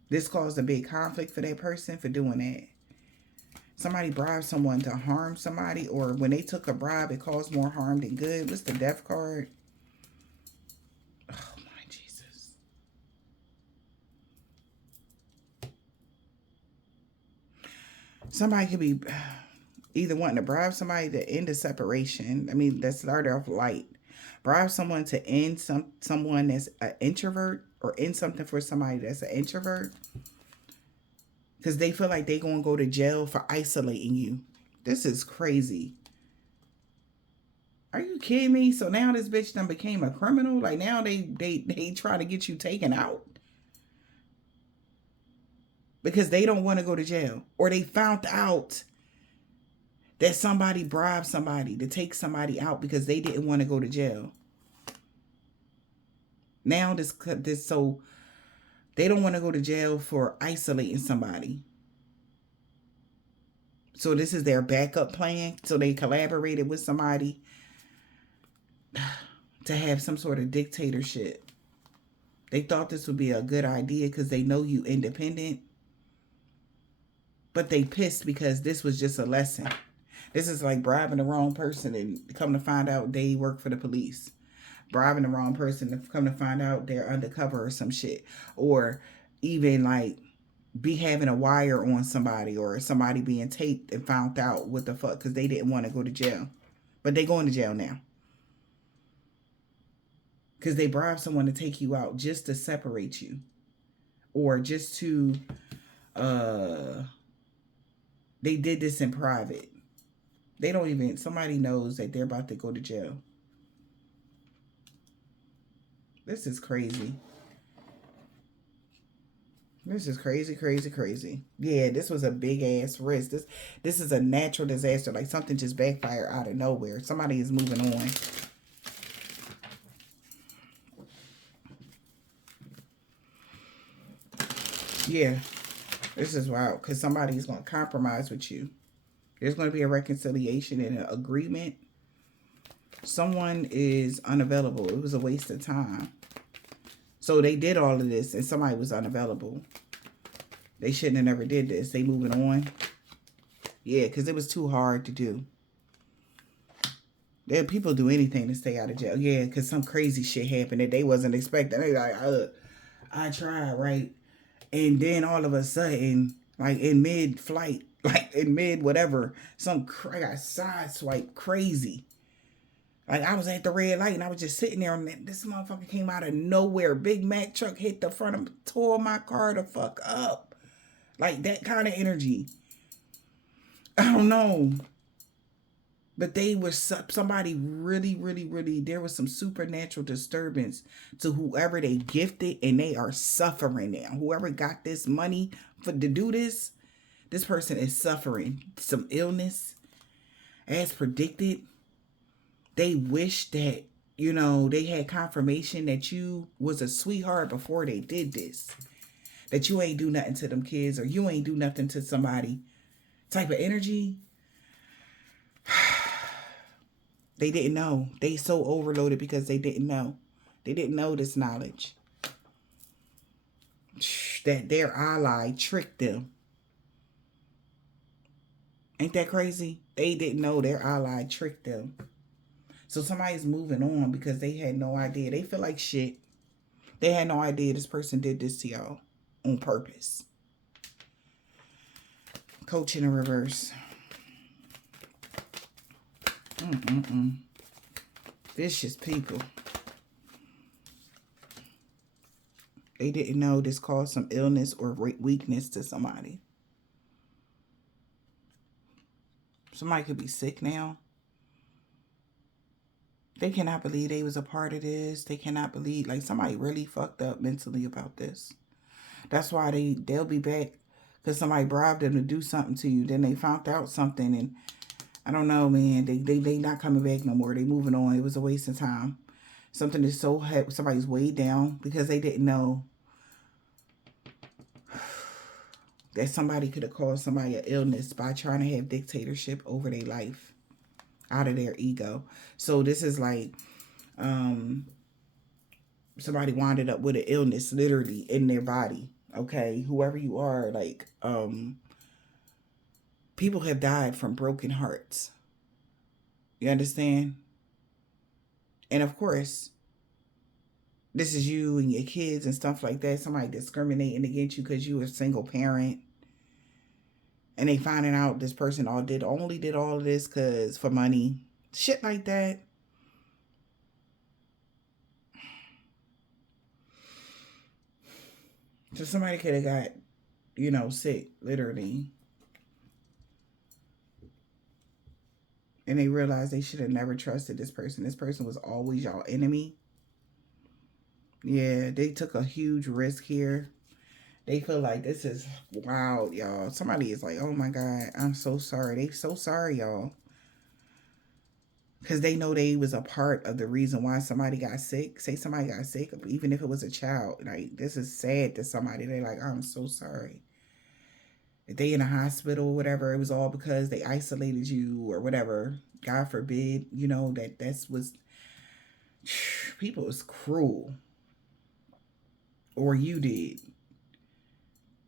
This caused a big conflict for that person for doing that. Somebody bribed someone to harm somebody, or when they took a bribe, it caused more harm than good. What's the death card? Oh my Jesus. Somebody could be either wanting to bribe somebody to end a separation. I mean, that started off light. Bribe someone to end someone that's an introvert, or end something for somebody that's an introvert, because they feel like they gonna go to jail for isolating you. This is crazy. Are you kidding me? So now this bitch done became a criminal? Like now they try to get you taken out because they don't want to go to jail, or they found out that somebody bribed somebody to take somebody out because they didn't want to go to jail. Now this so they don't want to go to jail for isolating somebody. So this is their backup plan. So they collaborated with somebody to have some sort of dictatorship. They thought this would be a good idea because they know you independent. But they pissed because this was just a lesson. This is like bribing the wrong person and come to find out they work for the police. Bribing the wrong person to come to find out they're undercover or some shit. Or even like be having a wire on somebody, or somebody being taped and found out what the fuck because they didn't want to go to jail. But they going to jail now. Because they bribed someone to take you out just to separate you. Or just to they did this in private. They don't even, somebody knows that they're about to go to jail. This is crazy. This is crazy, crazy, crazy. Yeah, this was a big ass risk. This is a natural disaster. Like something just backfired out of nowhere. Somebody is moving on. Yeah, this is wild because somebody's going to compromise with you. There's going to be a reconciliation and an agreement. Someone is unavailable. It was a waste of time. So they did all of this and somebody was unavailable. They shouldn't have never did this. They moving on. Yeah, because it was too hard to do. There people do anything to stay out of jail. Yeah, because some crazy shit happened that they wasn't expecting. They like, I tried, right? And then all of a sudden, like in mid-flight, like in mid whatever, I got sideswiped crazy. Like I was at the red light and I was just sitting there and this motherfucker came out of nowhere. Big Mac truck hit the front of, tore my car the fuck up. Like that kind of energy. I don't know. But they were somebody really, there was some supernatural disturbance to whoever they gifted, and they are suffering now. Whoever got this money to do this person is suffering some illness as predicted. They wish that, they had confirmation that you was a sweetheart before they did this. That you ain't do nothing to them kids, or you ain't do nothing to somebody type of energy. They didn't know. They so overloaded because they didn't know. They didn't know this knowledge. That their ally tricked them. Ain't that crazy? They didn't know their ally tricked them. So somebody's moving on because they had no idea. They feel like shit. They had no idea this person did this to y'all on purpose. Coach in reverse. Vicious people. They didn't know this caused some illness or weakness to somebody. Somebody could be sick now. They cannot believe they was a part of this. They cannot believe, like, somebody really fucked up mentally about this. That's why they'll be back, because somebody bribed them to do something to you. Then they found out something, and I don't know, man. They not coming back no more. They moving on. It was a waste of time. Something is so heavy. Somebody's weighed down because they didn't know that somebody could have caused somebody an illness by trying to have dictatorship over their life out of their ego. So this is like somebody winded up with an illness literally in their body. Okay, whoever you are, like people have died from broken hearts. You understand? And of course, this is you and your kids and stuff like that. Somebody discriminating against you because you were a single parent. And they finding out this person only did all of this because for money. Shit like that. So somebody could have got, sick, literally. And they realized they should have never trusted this person. This person was always y'all enemy. Yeah, they took a huge risk here. They feel like this is wild, y'all. Somebody is like, oh my God, I'm so sorry. They so sorry, y'all. Because they know they was a part of the reason why somebody got sick. Say somebody got sick, even if it was a child. Like, this is sad to somebody. They're like, I'm so sorry. If they in a hospital or whatever, it was all because they isolated you or whatever. God forbid, that's was people was cruel. Or you did.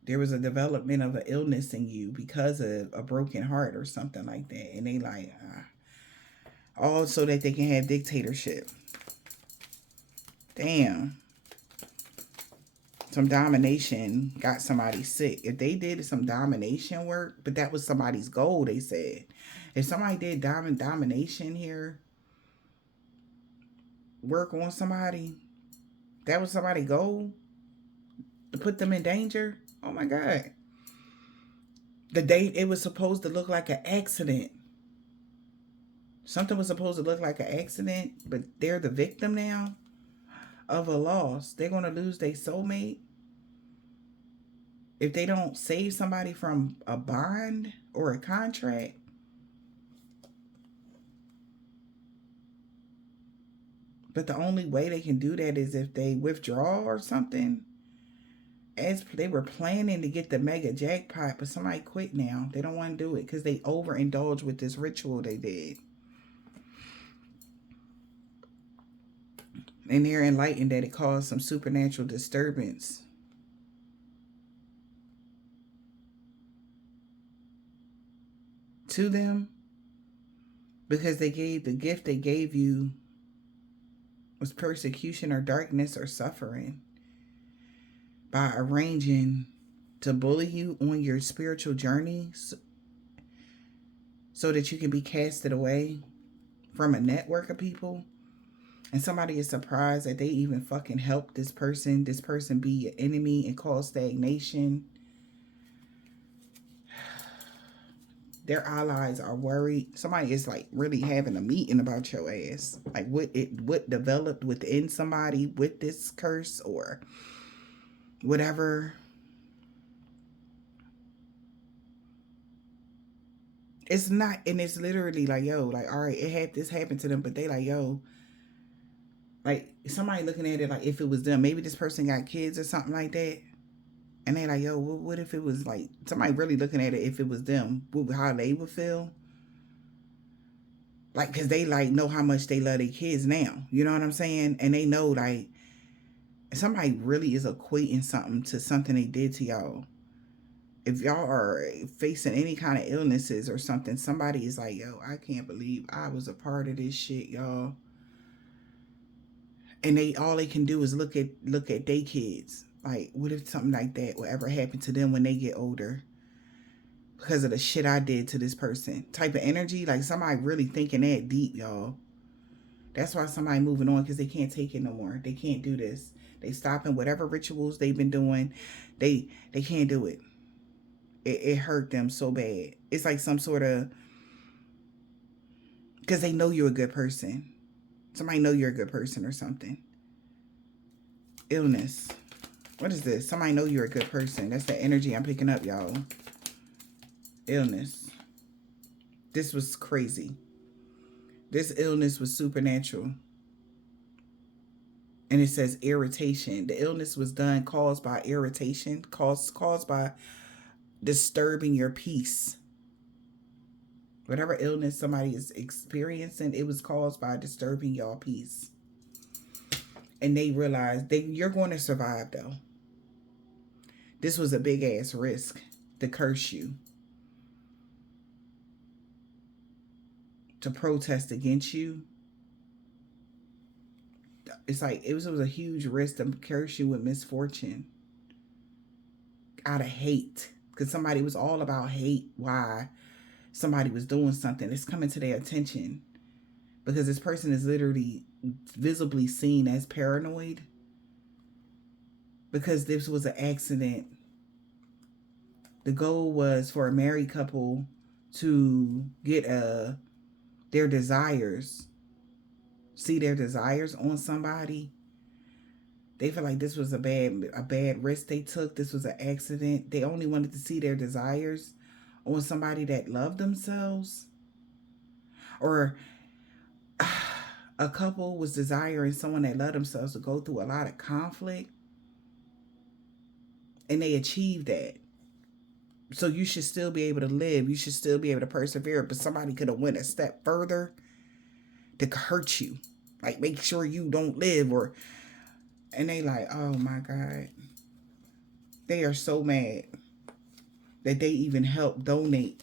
There was a development of an illness in you because of a broken heart or something like that. And they like, all so that they can have dictatorship. Damn. Some domination got somebody sick. If they did some domination work, but that was somebody's goal, they said. If somebody did domination here, work on somebody, that was somebody's goal to put them in danger. Oh my God. It was supposed to look like an accident. Something was supposed to look like an accident, but they're the victim now of a loss. They're going to lose their soulmate if they don't save somebody from a bond or a contract. But the only way they can do that is if they withdraw or something. As they were planning to get the mega jackpot, but somebody quit now. They don't want to do it because they overindulged with this ritual they did. And they're enlightened that it caused some supernatural disturbance. To them, because the gift they gave you was persecution or darkness or suffering by arranging to bully you on your spiritual journey so that you can be casted away from a network of people. And somebody is surprised that they even fucking helped this person be your enemy and cause stagnation. Their allies are worried. Somebody is like really having a meeting about your ass. Like what developed within somebody with this curse or whatever. It's not, and it's literally like, yo, like, all right, this happened to them, but they like, yo, like somebody looking at it like if it was them, maybe this person got kids or something like that. And they like, yo, what if it was like somebody really looking at it if it was them, how they would feel? Like, because they like know how much they love their kids now. You know what I'm saying? And they know like somebody really is equating something to something they did to y'all. If y'all are facing any kind of illnesses or something, somebody is like, yo, I can't believe I was a part of this shit, y'all. And all they can do is look at their kids. Like, what if something like that will ever happen to them when they get older? Because of the shit I did to this person. Type of energy, like somebody really thinking that deep, y'all. That's why somebody moving on, because they can't take it no more. They can't do this. They stopping whatever rituals they've been doing. They can't do it. It hurt them so bad. It's like some sort of, because they know you're a good person. Somebody know you're a good person or something. Illness. What is this? Somebody know you're a good person. That's the energy I'm picking up, y'all. Illness. This was crazy. This illness was supernatural. And it says irritation. The illness was caused by irritation, caused by disturbing your peace. Whatever illness somebody is experiencing, it was caused by disturbing y'all peace. And they realized you're going to survive, though. This was a big ass risk to curse you, to protest against you. It's like it was a huge risk to curse you with misfortune out of hate, because somebody was all about hate. Why somebody was doing something, it's coming to their attention because this person is literally visibly seen as paranoid because this was an accident. The goal was for a married couple to get their desires, see their desires on somebody. They feel like this was a bad risk they took. This was an accident. They only wanted to see their desires on somebody that loved themselves. Or a couple was desiring someone that loved themselves to go through a lot of conflict. And they achieved that. So you should still be able to live. You should still be able to persevere. But somebody could have went a step further to hurt you. Like make sure you don't live. And they like, oh my God. They are so mad that they even help donate,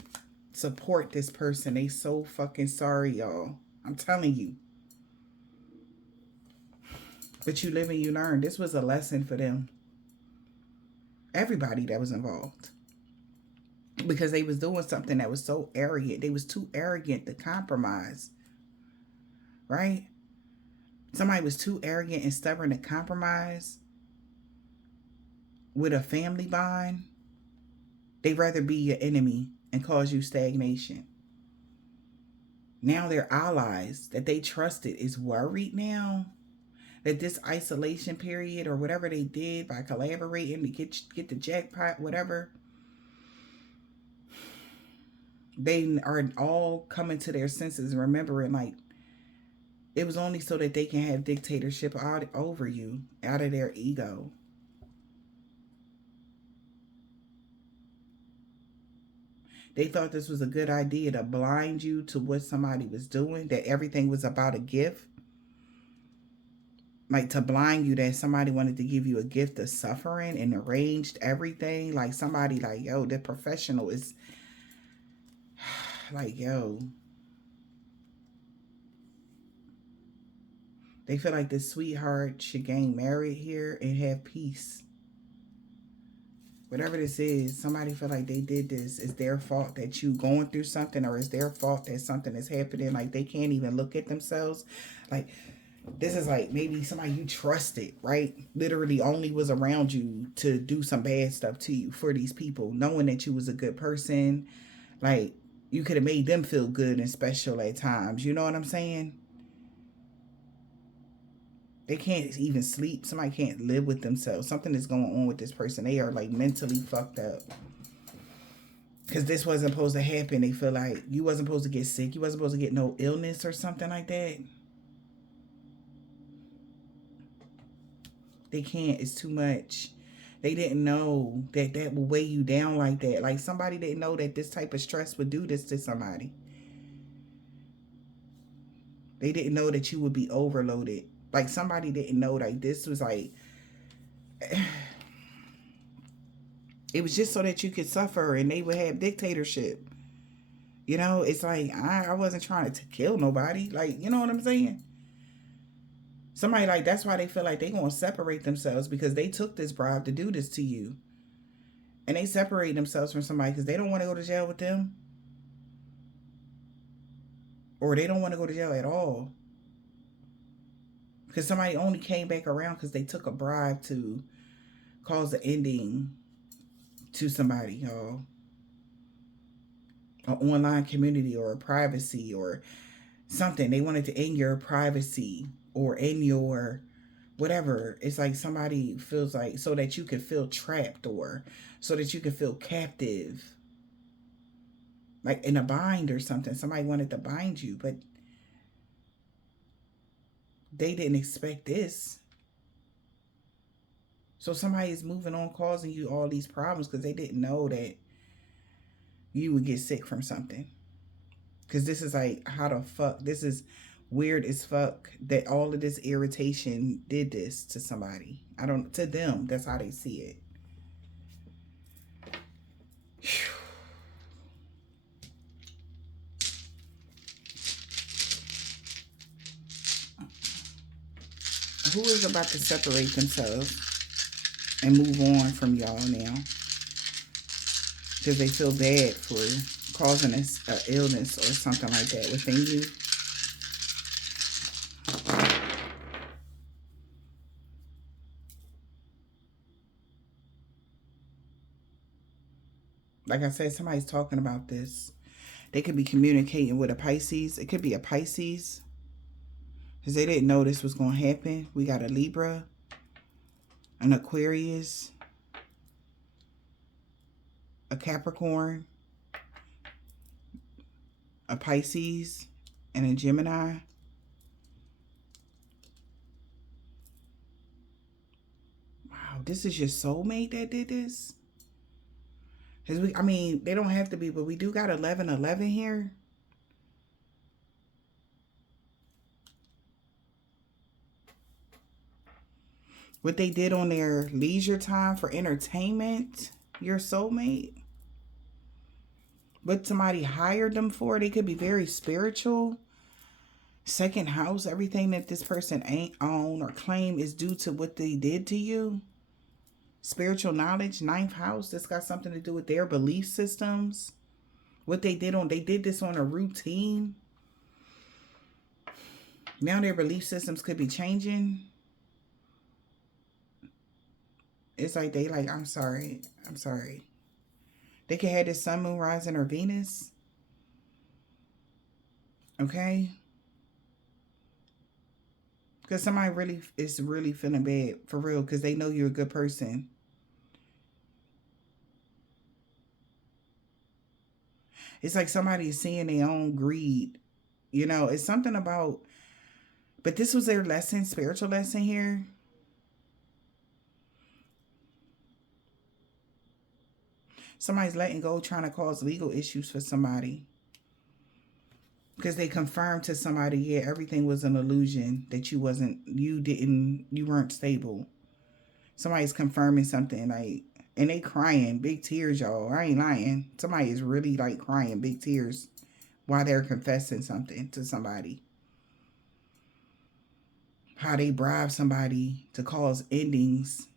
support this person. They so fucking sorry, y'all. I'm telling you. But you live and you learn. This was a lesson for them. Everybody that was involved. Because they was doing something that was so arrogant. They was too arrogant to compromise. Right? Somebody was too arrogant and stubborn to compromise with a family bond. They'd rather be your enemy and cause you stagnation. Now their allies that they trusted is worried now that this isolation period or whatever they did by collaborating to get the jackpot, whatever, they are all coming to their senses and remembering like it was only so that they can have dictatorship over you out of their ego. They thought this was a good idea to blind you to what somebody was doing, that everything was about a gift. Like to blind you that somebody wanted to give you a gift of suffering and arranged everything. Like somebody like, yo, the professional is like, yo. They feel like this sweetheart should gain married here and have peace. Whatever this is, somebody feel like they did this. It's their fault that you going through something, or it's their fault that something is happening. Like they can't even look at themselves. Like this is like maybe somebody you trusted, right? Literally only was around you to do some bad stuff to you for these people, knowing that you was a good person. Like you could have made them feel good and special at times. You know what I'm saying? They can't even sleep. Somebody can't live with themselves. Something is going on with this person. They are like mentally fucked up. Because this wasn't supposed to happen. They feel like you wasn't supposed to get sick. You wasn't supposed to get no illness or something like that. They can't. It's too much. They didn't know that that would weigh you down like that. Like somebody didn't know that this type of stress would do this to somebody. They didn't know that you would be overloaded. Like somebody didn't know like this was like it was just so that you could suffer and they would have dictatorship. You know, it's like I wasn't trying to kill nobody. Like, you know what I'm saying? Somebody like that's why they feel like they gonna separate themselves because they took this bribe to do this to you. And they separate themselves from somebody because they don't want to go to jail with them. Or they don't want to go to jail at all. Because somebody only came back around because they took a bribe to cause an ending to somebody, y'all. An online community or a privacy or something. They wanted to end your privacy or end your whatever. It's like somebody feels like so that you can feel trapped or so that you can feel captive, like in a bind or something. Somebody wanted to bind you, but they didn't expect this. So somebody is moving on, causing you all these problems because they didn't know that you would get sick from something. Because this is like, how the fuck? This is weird as fuck that all of this irritation did this to somebody. I don't, to them, that's how they see it. Who is about to separate themselves and move on from y'all now? Because they feel bad for causing an illness or something like that within you. Like I said, somebody's talking about this. They could be communicating with a Pisces. It could be a Pisces. Because they didn't know this was going to happen. We got a Libra, an Aquarius, a Capricorn, a Pisces, and a Gemini. Wow, this is your soulmate that did this? Because I mean, they don't have to be, but we do got 1111 here. What they did on their leisure time for entertainment, your soulmate. What somebody hired them for, they could be very spiritual. Second house, everything that this person ain't own or claim is due to what they did to you. Spiritual knowledge, ninth house, this got something to do with their belief systems. What they did this on a routine. Now their belief systems could be changing. It's like they like, I'm sorry. They could have this sun, moon, rising, or Venus. Okay? Because somebody really is really feeling bad, for real, because they know you're a good person. It's like somebody is seeing their own greed. You know, it's something about, but this was their lesson, spiritual lesson here. Somebody's letting go, trying to cause legal issues for somebody. Because they confirmed to somebody, yeah, everything was an illusion, that you weren't stable. Somebody's confirming something, like, and they crying, big tears, y'all. I ain't lying. Somebody is really like crying, big tears, while they're confessing something to somebody. How they bribe somebody to cause endings.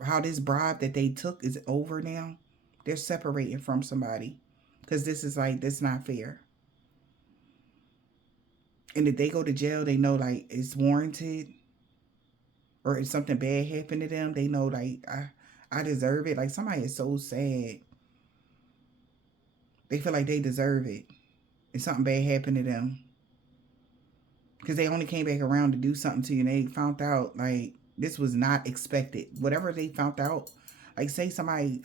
How this bribe that they took is over now. They're separating from somebody. Because this is like, this not fair. And if they go to jail, they know like it's warranted. Or if something bad happened to them, they know like I deserve it. Like somebody is so sad. They feel like they deserve it. If something bad happened to them. Because they only came back around to do something to you and they found out like this was not expected. Whatever they found out, like say somebody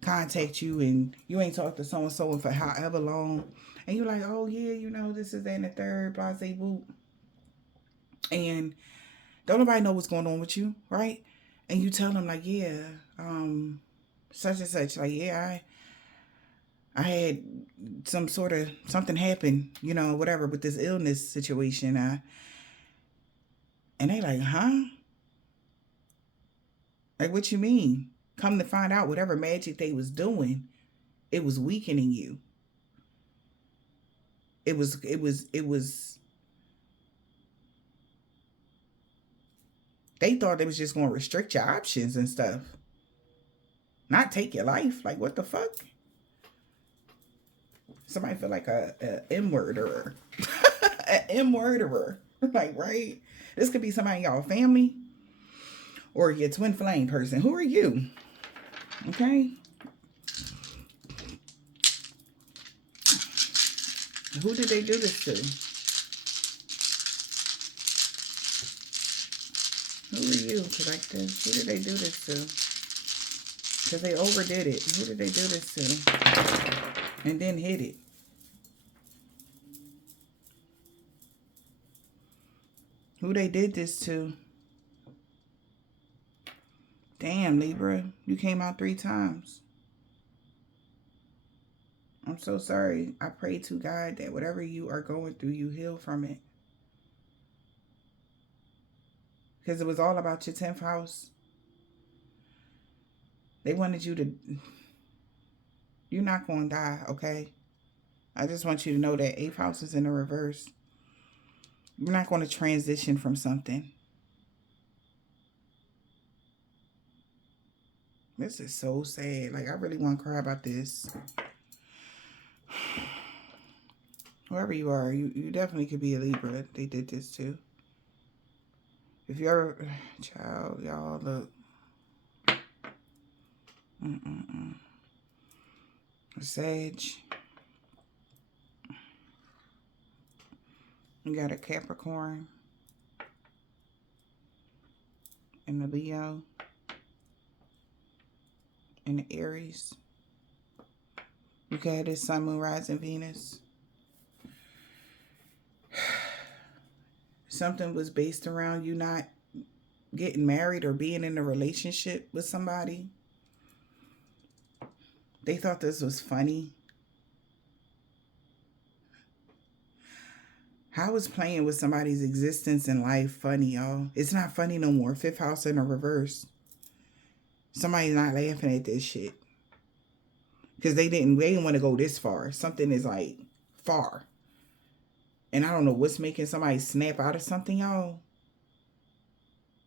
contact you and you ain't talked to so-and-so for however long. And you're like, oh yeah, you know, this is that and the third, blase boop. And don't nobody know what's going on with you, right? And you tell them like, yeah, such and such, like, yeah, I had some sort of something happen, you know, whatever, with this illness situation. And they like, huh? Like, what you mean? Come to find out, whatever magic they was doing, it was weakening you. It was they thought they was just going to restrict your options and stuff. Not take your life. Like, what the fuck? Somebody feel like a M-worderer. An M-worderer. Like, right? This could be somebody in y'all family or your twin flame person. Who are you? Okay? Who did they do this to? you, collective? Who did they do this to? Because they overdid it. Who did they do this to? And then hit it. Who they did this to? Damn, Libra. You came out 3 times. I'm so sorry. I pray to God that whatever you are going through, you heal from it. Because it was all about your 10th house. They wanted you to... You're not going to die, okay? I just want you to know that 8th house is in the reverse. You're not going to transition from something. This is so sad. Like, I really want to cry about this. Whoever you are, you definitely could be a Libra. They did this too. If you're a child, y'all, look. A Sag. You got a Capricorn. And a Leo. And the Aries. You got this Sun, Moon, Rising, Venus. Something was based around you not getting married or being in a relationship with somebody. They thought this was funny. How is playing with somebody's existence in life funny, y'all? It's not funny no more. 5th house in a reverse. Somebody's not laughing at this shit. Because they didn't want to go this far. Something is like far. And I don't know what's making somebody snap out of something, y'all.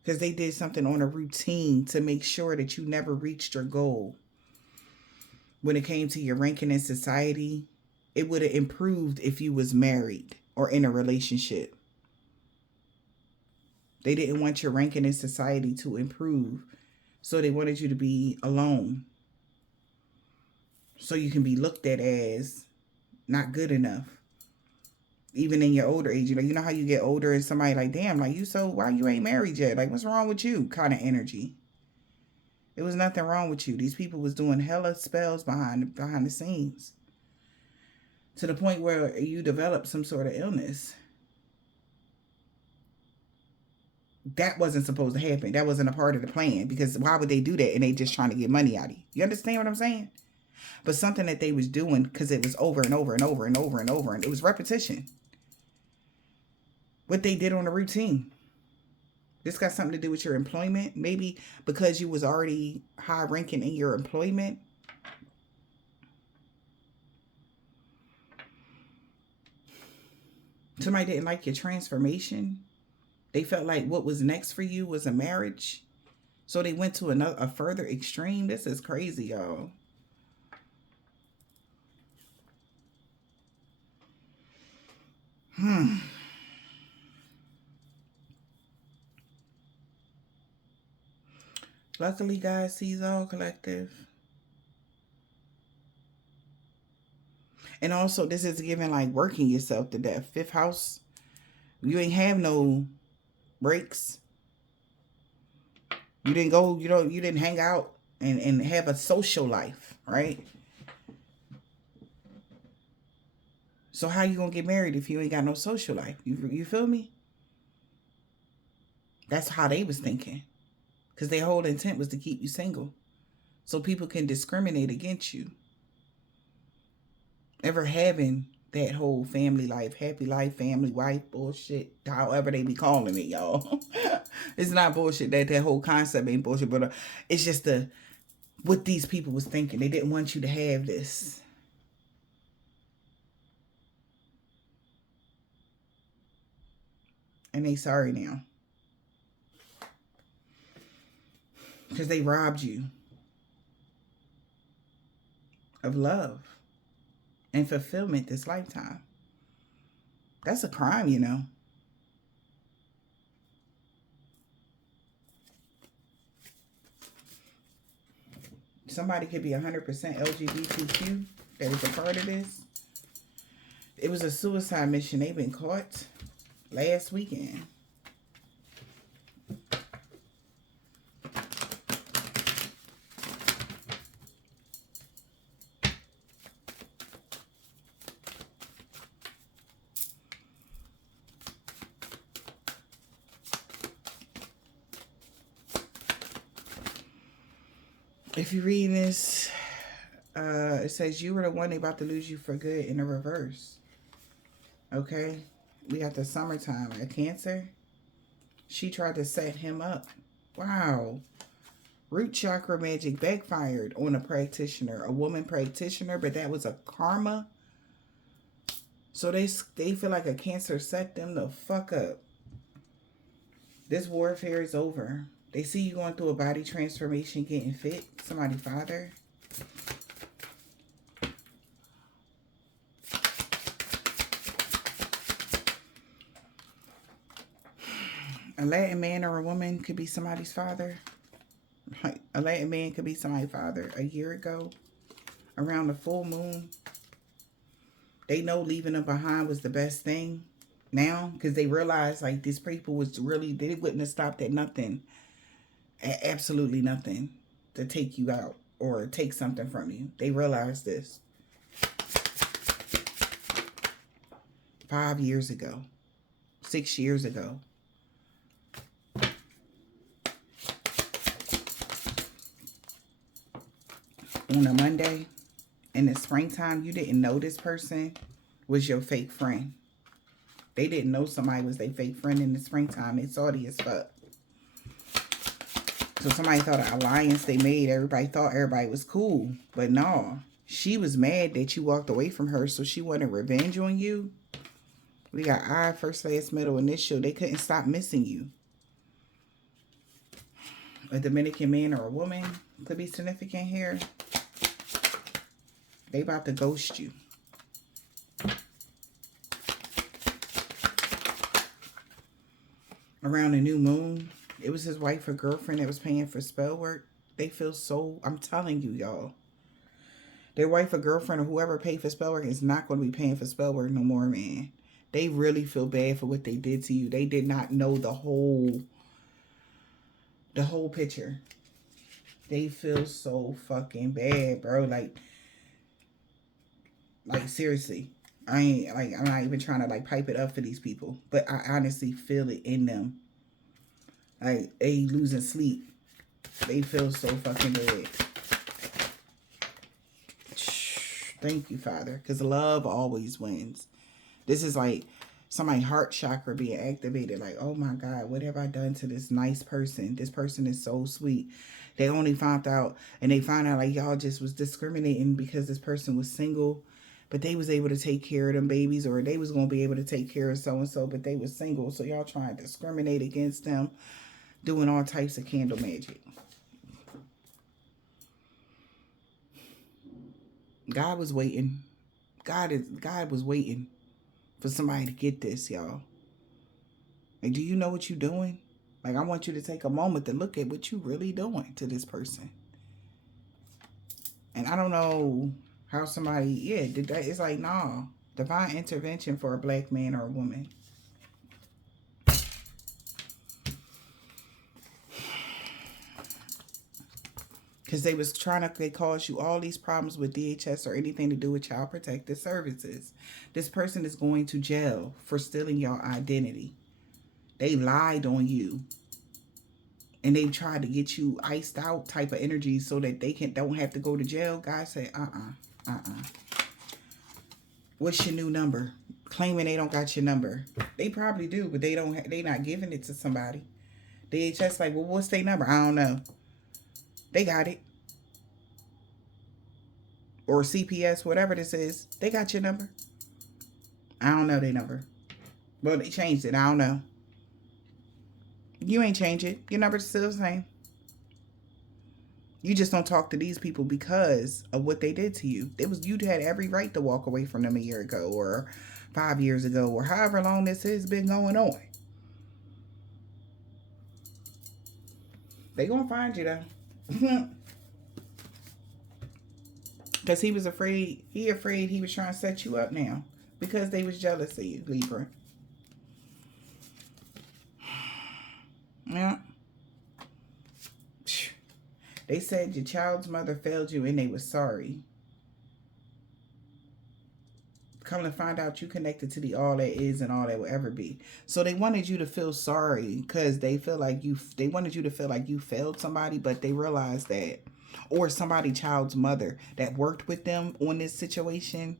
Because they did something on a routine to make sure that you never reached your goal. When it came to your ranking in society, it would have improved if you was married or in a relationship. They didn't want your ranking in society to improve. So they wanted you to be alone. So you can be looked at as not good enough. Even in your older age, you know how you get older and somebody like, damn, like why you ain't married yet? Like, what's wrong with you? Kind of energy. It was nothing wrong with you. These people was doing hella spells behind the scenes. To the point where you developed some sort of illness. That wasn't supposed to happen. That wasn't a part of the plan. Because why would they do that? And they just trying to get money out of you. You understand what I'm saying? But something that they was doing because it was over and over and over and over and over. And it was repetition. What they did on a routine. This got something to do with your employment. Maybe because you was already high ranking in your employment. Somebody didn't like your transformation. They felt like what was next for you was a marriage. So they went to a further extreme. This is crazy, y'all. Luckily, guys, sees all, collective. And also, this is giving like working yourself to death. 5th house, you ain't have no breaks. You didn't go, you didn't hang out and have a social life, right? So how you gonna get married if you ain't got no social life? You feel me? That's how they was thinking. Because their whole intent was to keep you single. So people can discriminate against you. Ever having that whole family life, happy life, family, wife, bullshit, however they be calling it, y'all. It's not bullshit. That whole concept ain't bullshit. But it's just what these people was thinking. They didn't want you to have this. And they sorry now. Because they robbed you of love and fulfillment this lifetime. That's a crime, you know. Somebody could be 100% LGBTQ that is a part of this. It was a suicide mission. They've been caught last weekend. If you read this, it says you were the one they about to lose you for good in the reverse. Okay? We got the summertime. A Cancer. She tried to set him up. Wow. Root chakra magic backfired on a practitioner, a woman practitioner, but that was a karma. So they feel like a Cancer set them the fuck up. This warfare is over. They see you going through a body transformation, getting fit. Somebody father. A Latin man or a woman could be somebody's father. A Latin man could be somebody's father. A year ago, around the full moon, they know leaving them behind was the best thing now, because they realize like these people was really, they wouldn't have stopped at nothing, at absolutely nothing, to take you out or take something from you. They realized this 5 years ago, 6 years ago. On a Monday in the springtime, you didn't know this person was your fake friend. They didn't know somebody was their fake friend in the springtime. They salty as fuck. So somebody thought an alliance they made, everybody thought everybody was cool. But no, she was mad that you walked away from her, so she wanted revenge on you. We got I, first, last, middle, initial. They couldn't stop missing you. A Dominican man or a woman could be significant here. They about to ghost you. Around the new moon, it was his wife or girlfriend that was paying for spell work. They feel so, I'm telling you, y'all. Their wife or girlfriend or whoever paid for spell work is not going to be paying for spell work no more, man. They really feel bad for what they did to you. They did not know the whole picture. They feel so fucking bad, bro. Like seriously. I'm not even trying to like pipe it up for these people, but I honestly feel it in them. Like, they losing sleep. They feel so fucking bad. Thank you, Father, because love always wins. This is like somebody's heart chakra being activated. Like, oh my God, what have I done to this nice person? This person is so sweet. They only found out, and they found out like y'all just was discriminating because this person was single, but they was able to take care of them babies, or they was going to be able to take care of so-and-so, but they was single. So y'all trying to discriminate against them, doing all types of candle magic. God was waiting. God was waiting for somebody to get this, y'all. Like, do you know what you're doing? Like, I want you to take a moment to look at what you really doing to this person. And I don't know how somebody, did that. It's like, nah, divine intervention for a black man or a woman. Because they caused you all these problems with DHS or anything to do with child protective services. This person is going to jail for stealing your identity. They lied on you. And they tried to get you iced out type of energy so that they don't have to go to jail. God said, What's your new number? Claiming they don't got your number. They probably do, but they not giving it to somebody. DHS like, well, what's their number? I don't know. They got it. Or CPS, whatever this is. They got your number. I don't know their number. Well, they changed it. I don't know. You ain't changed it. Your number's still the same. You just don't talk to these people because of what they did to you. You had every right to walk away from them a year ago or 5 years ago or however long this has been going on. They gonna find you though. Because he was afraid. He was trying to set you up now. Because they was jealous of you, Libra. Yeah. They said your child's mother failed you and they were sorry. Come to find out you connected to the all that is and all that will ever be. So they wanted you to feel sorry because they wanted you to feel like you failed somebody, but they realized that or somebody child's mother that worked with them on this situation.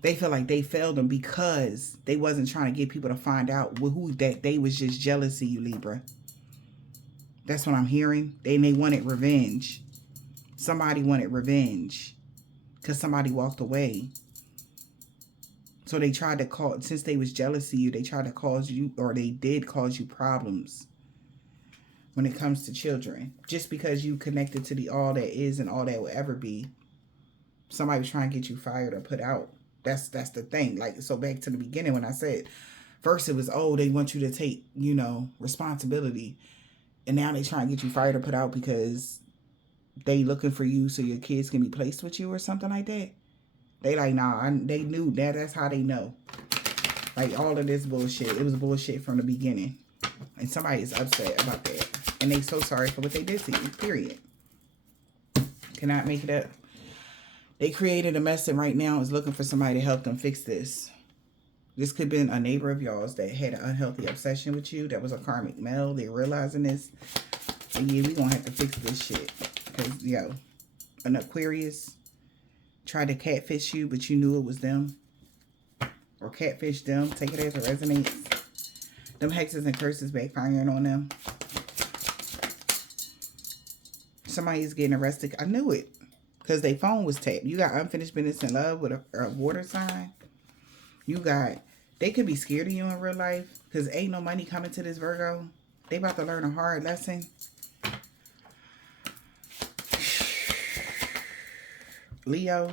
They feel like they failed them because they wasn't trying to get people to find out who that they was just jealous of you, Libra. That's what I'm hearing. They wanted revenge. Somebody wanted revenge because somebody walked away. So they tried to cause, since they was jealous of you, they tried to cause you, or they did cause you problems when it comes to children. Just because you connected to the all that is and all that will ever be, somebody was trying to get you fired or put out. That's the thing. Like, so back to the beginning when I said, first it was, oh, they want you to take, responsibility. And now they trying to get you fired or put out because they looking for you so your kids can be placed with you or something like that. They like, nah, they knew that. That's how they know. Like, all of this bullshit. It was bullshit from the beginning. And somebody is upset about that. And they so sorry for what they did to you, period. Cannot make it up. They created a mess and right now is looking for somebody to help them fix this. This could have been a neighbor of y'all's that had an unhealthy obsession with you. That was a karmic male. They're realizing this. And yeah, we going to have to fix this shit. Because, an Aquarius tried to catfish you, but you knew it was them. Or catfish them. Take it as it resonates. Them hexes and curses backfiring on them. Somebody's getting arrested. I knew it. Because their phone was tapped. You got unfinished business in love with a water sign. They could be scared of you in real life. Because ain't no money coming to this Virgo. They about to learn a hard lesson. Leo.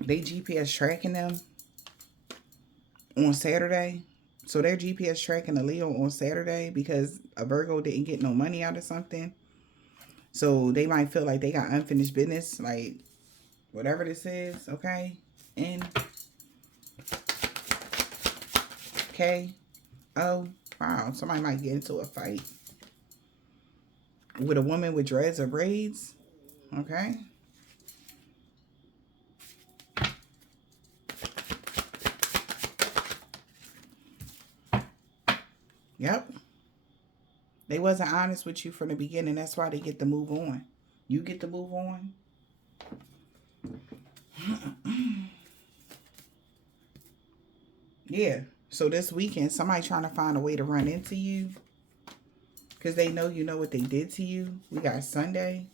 They GPS tracking them on Saturday. So they're GPS tracking a Leo on Saturday because a Virgo didn't get no money out of something. So they might feel like they got unfinished business, like whatever this is, okay? N K O. Wow, somebody might get into a fight with a woman with dreads or braids, okay? Yep. They wasn't honest with you from the beginning. That's why they get to move on. You get to move on. Yeah. So this weekend, somebody trying to find a way to run into you. Because they know you know what they did to you. We got Sunday.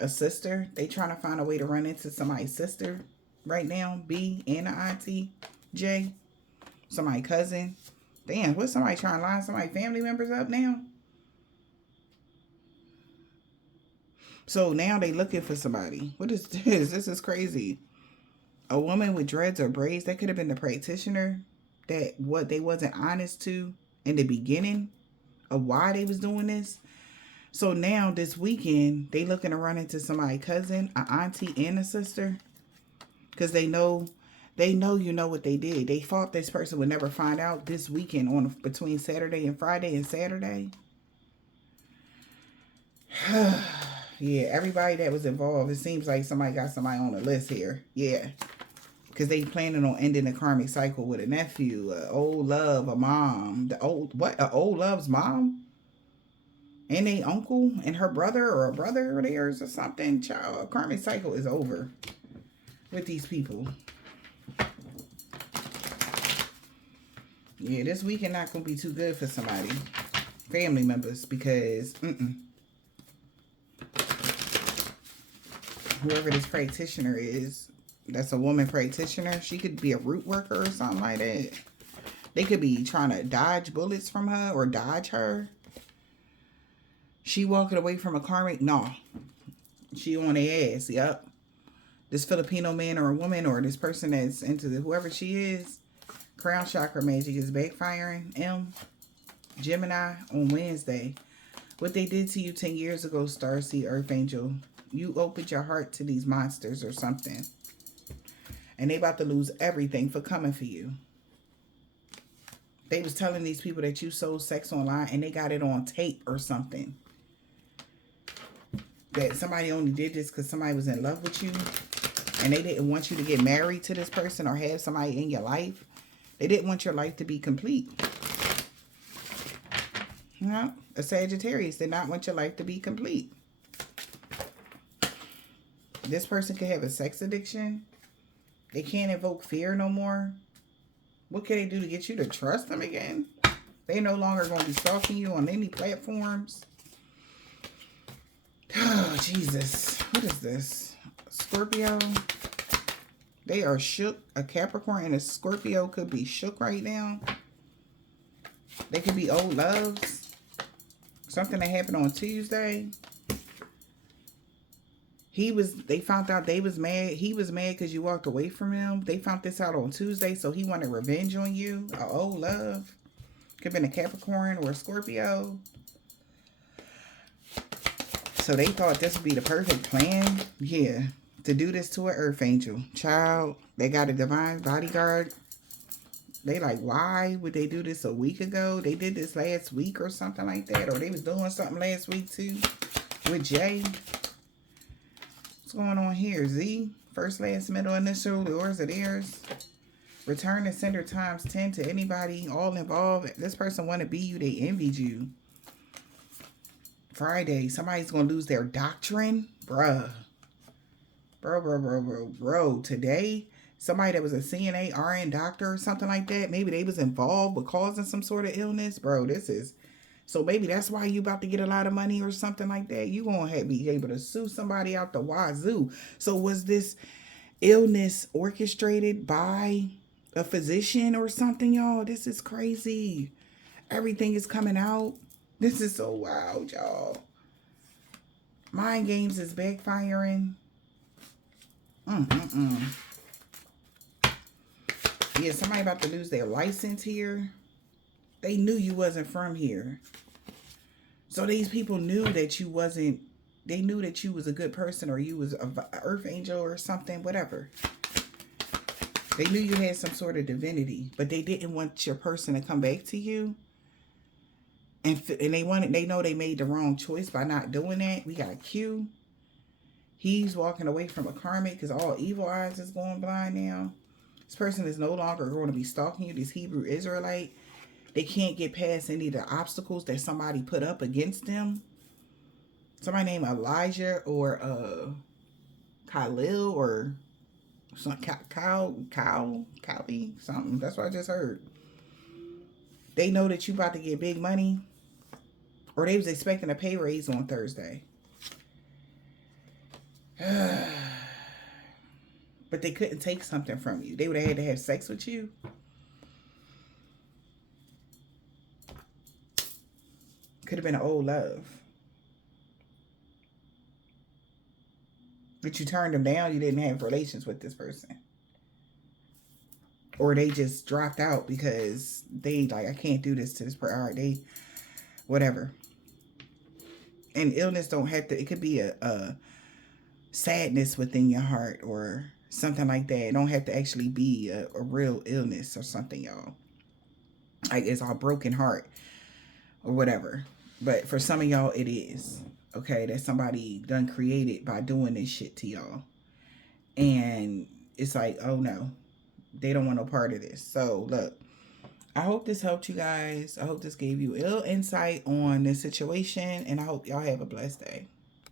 A sister. They trying to find a way to run into somebody's sister right now. B and the auntie. J. Somebody's cousin. Damn, what's somebody trying to line somebody family members up now? So now they looking for somebody. What is this? This is crazy. A woman with dreads or braids, that could have been the practitioner that what they wasn't honest to in the beginning of why they was doing this. So now this weekend, they looking to run into somebody's cousin, an auntie, and a sister. Because they know you know what they did. They thought this person would never find out this weekend on between Saturday and Friday and Saturday. Yeah, everybody that was involved, it seems like somebody got somebody on the list here. Yeah. Because they planning on ending the karmic cycle with a nephew, an old love, a mom. An old love's mom? And a uncle and her brother or a brother of theirs or something. Child, a karmic cycle is over with these people. Yeah, this weekend not going to be too good for somebody. Family members, because whoever this practitioner is, that's a woman practitioner. She could be a root worker or something like that. They could be trying to dodge bullets from her or dodge her. She walking away from a karmic? No. She on their ass, yep. This Filipino man or a woman or this person that's into whoever she is, crown chakra magic is backfiring. Gemini on Wednesday. What they did to you 10 years ago, Starseed Earth Angel. You opened your heart to these monsters or something. And they about to lose everything for coming for you. They was telling these people that you sold sex online and they got it on tape or something. That somebody only did this because somebody was in love with you. And they didn't want you to get married to this person or have somebody in your life. They didn't want your life to be complete. No, a Sagittarius did not want your life to be complete. This person could have a sex addiction. They can't invoke fear no more. What can they do to get you to trust them again? They no longer going to be stalking you on any platforms. Oh, Jesus. What is this? Scorpio. They are shook. A Capricorn and a Scorpio could be shook right now. They could be old loves. Something that happened on Tuesday. They found out they was mad. He was mad because you walked away from him. They found this out on Tuesday, so he wanted revenge on you. An old love. Could have been a Capricorn or a Scorpio. So they thought this would be the perfect plan. Yeah. To do this to an earth angel. Child, they got a divine bodyguard. They like, why would they do this a week ago? They did this last week or something like that. Or they was doing something last week too. With Jay. Going on here? Z, first, last, middle, initial, yours or theirs. Return and sender times 10 to anybody, all involved. This person want to be you. They envied you. Friday, somebody's going to lose their doctrine. Bruh. Bro. Today, somebody that was a CNA, RN doctor or something like that, maybe they was involved with causing some sort of illness. Bro, this is... So maybe that's why you about to get a lot of money or something like that. You gonna be able to sue somebody out the wazoo. So was this illness orchestrated by a physician or something, y'all? This is crazy. Everything is coming out. This is so wild, y'all. Mind games is backfiring. Yeah, somebody about to lose their license here. They knew you wasn't from here. So these people knew that you wasn't, they knew that you was a good person or you was an earth angel or something, whatever. They knew you had some sort of divinity, but they didn't want your person to come back to you. And they know they made the wrong choice by not doing that. We got Q. He's walking away from a karmic because all evil eyes is going blind now. This person is no longer going to be stalking you. This Hebrew Israelite. They can't get past any of the obstacles that somebody put up against them. Somebody named Elijah or Khalil or some Kali, something. That's what I just heard. They know that you about to get big money. Or they was expecting a pay raise on Thursday. But they couldn't take something from you. They would have had to have sex with you. Could have been an old love. But you turned them down. You didn't have relations with this person. Or they just dropped out because they like, I can't do this to this person. All right, they, whatever. And illness don't have to, it could be a sadness within your heart or something like that. It don't have to actually be a real illness or something, y'all. Like it's a broken heart or whatever. But for some of y'all, it is. Okay, that somebody done created by doing this shit to y'all. And it's like, oh no, they don't want no part of this. So look, I hope this helped you guys. I hope this gave you a little insight on this situation. And I hope y'all have a blessed day.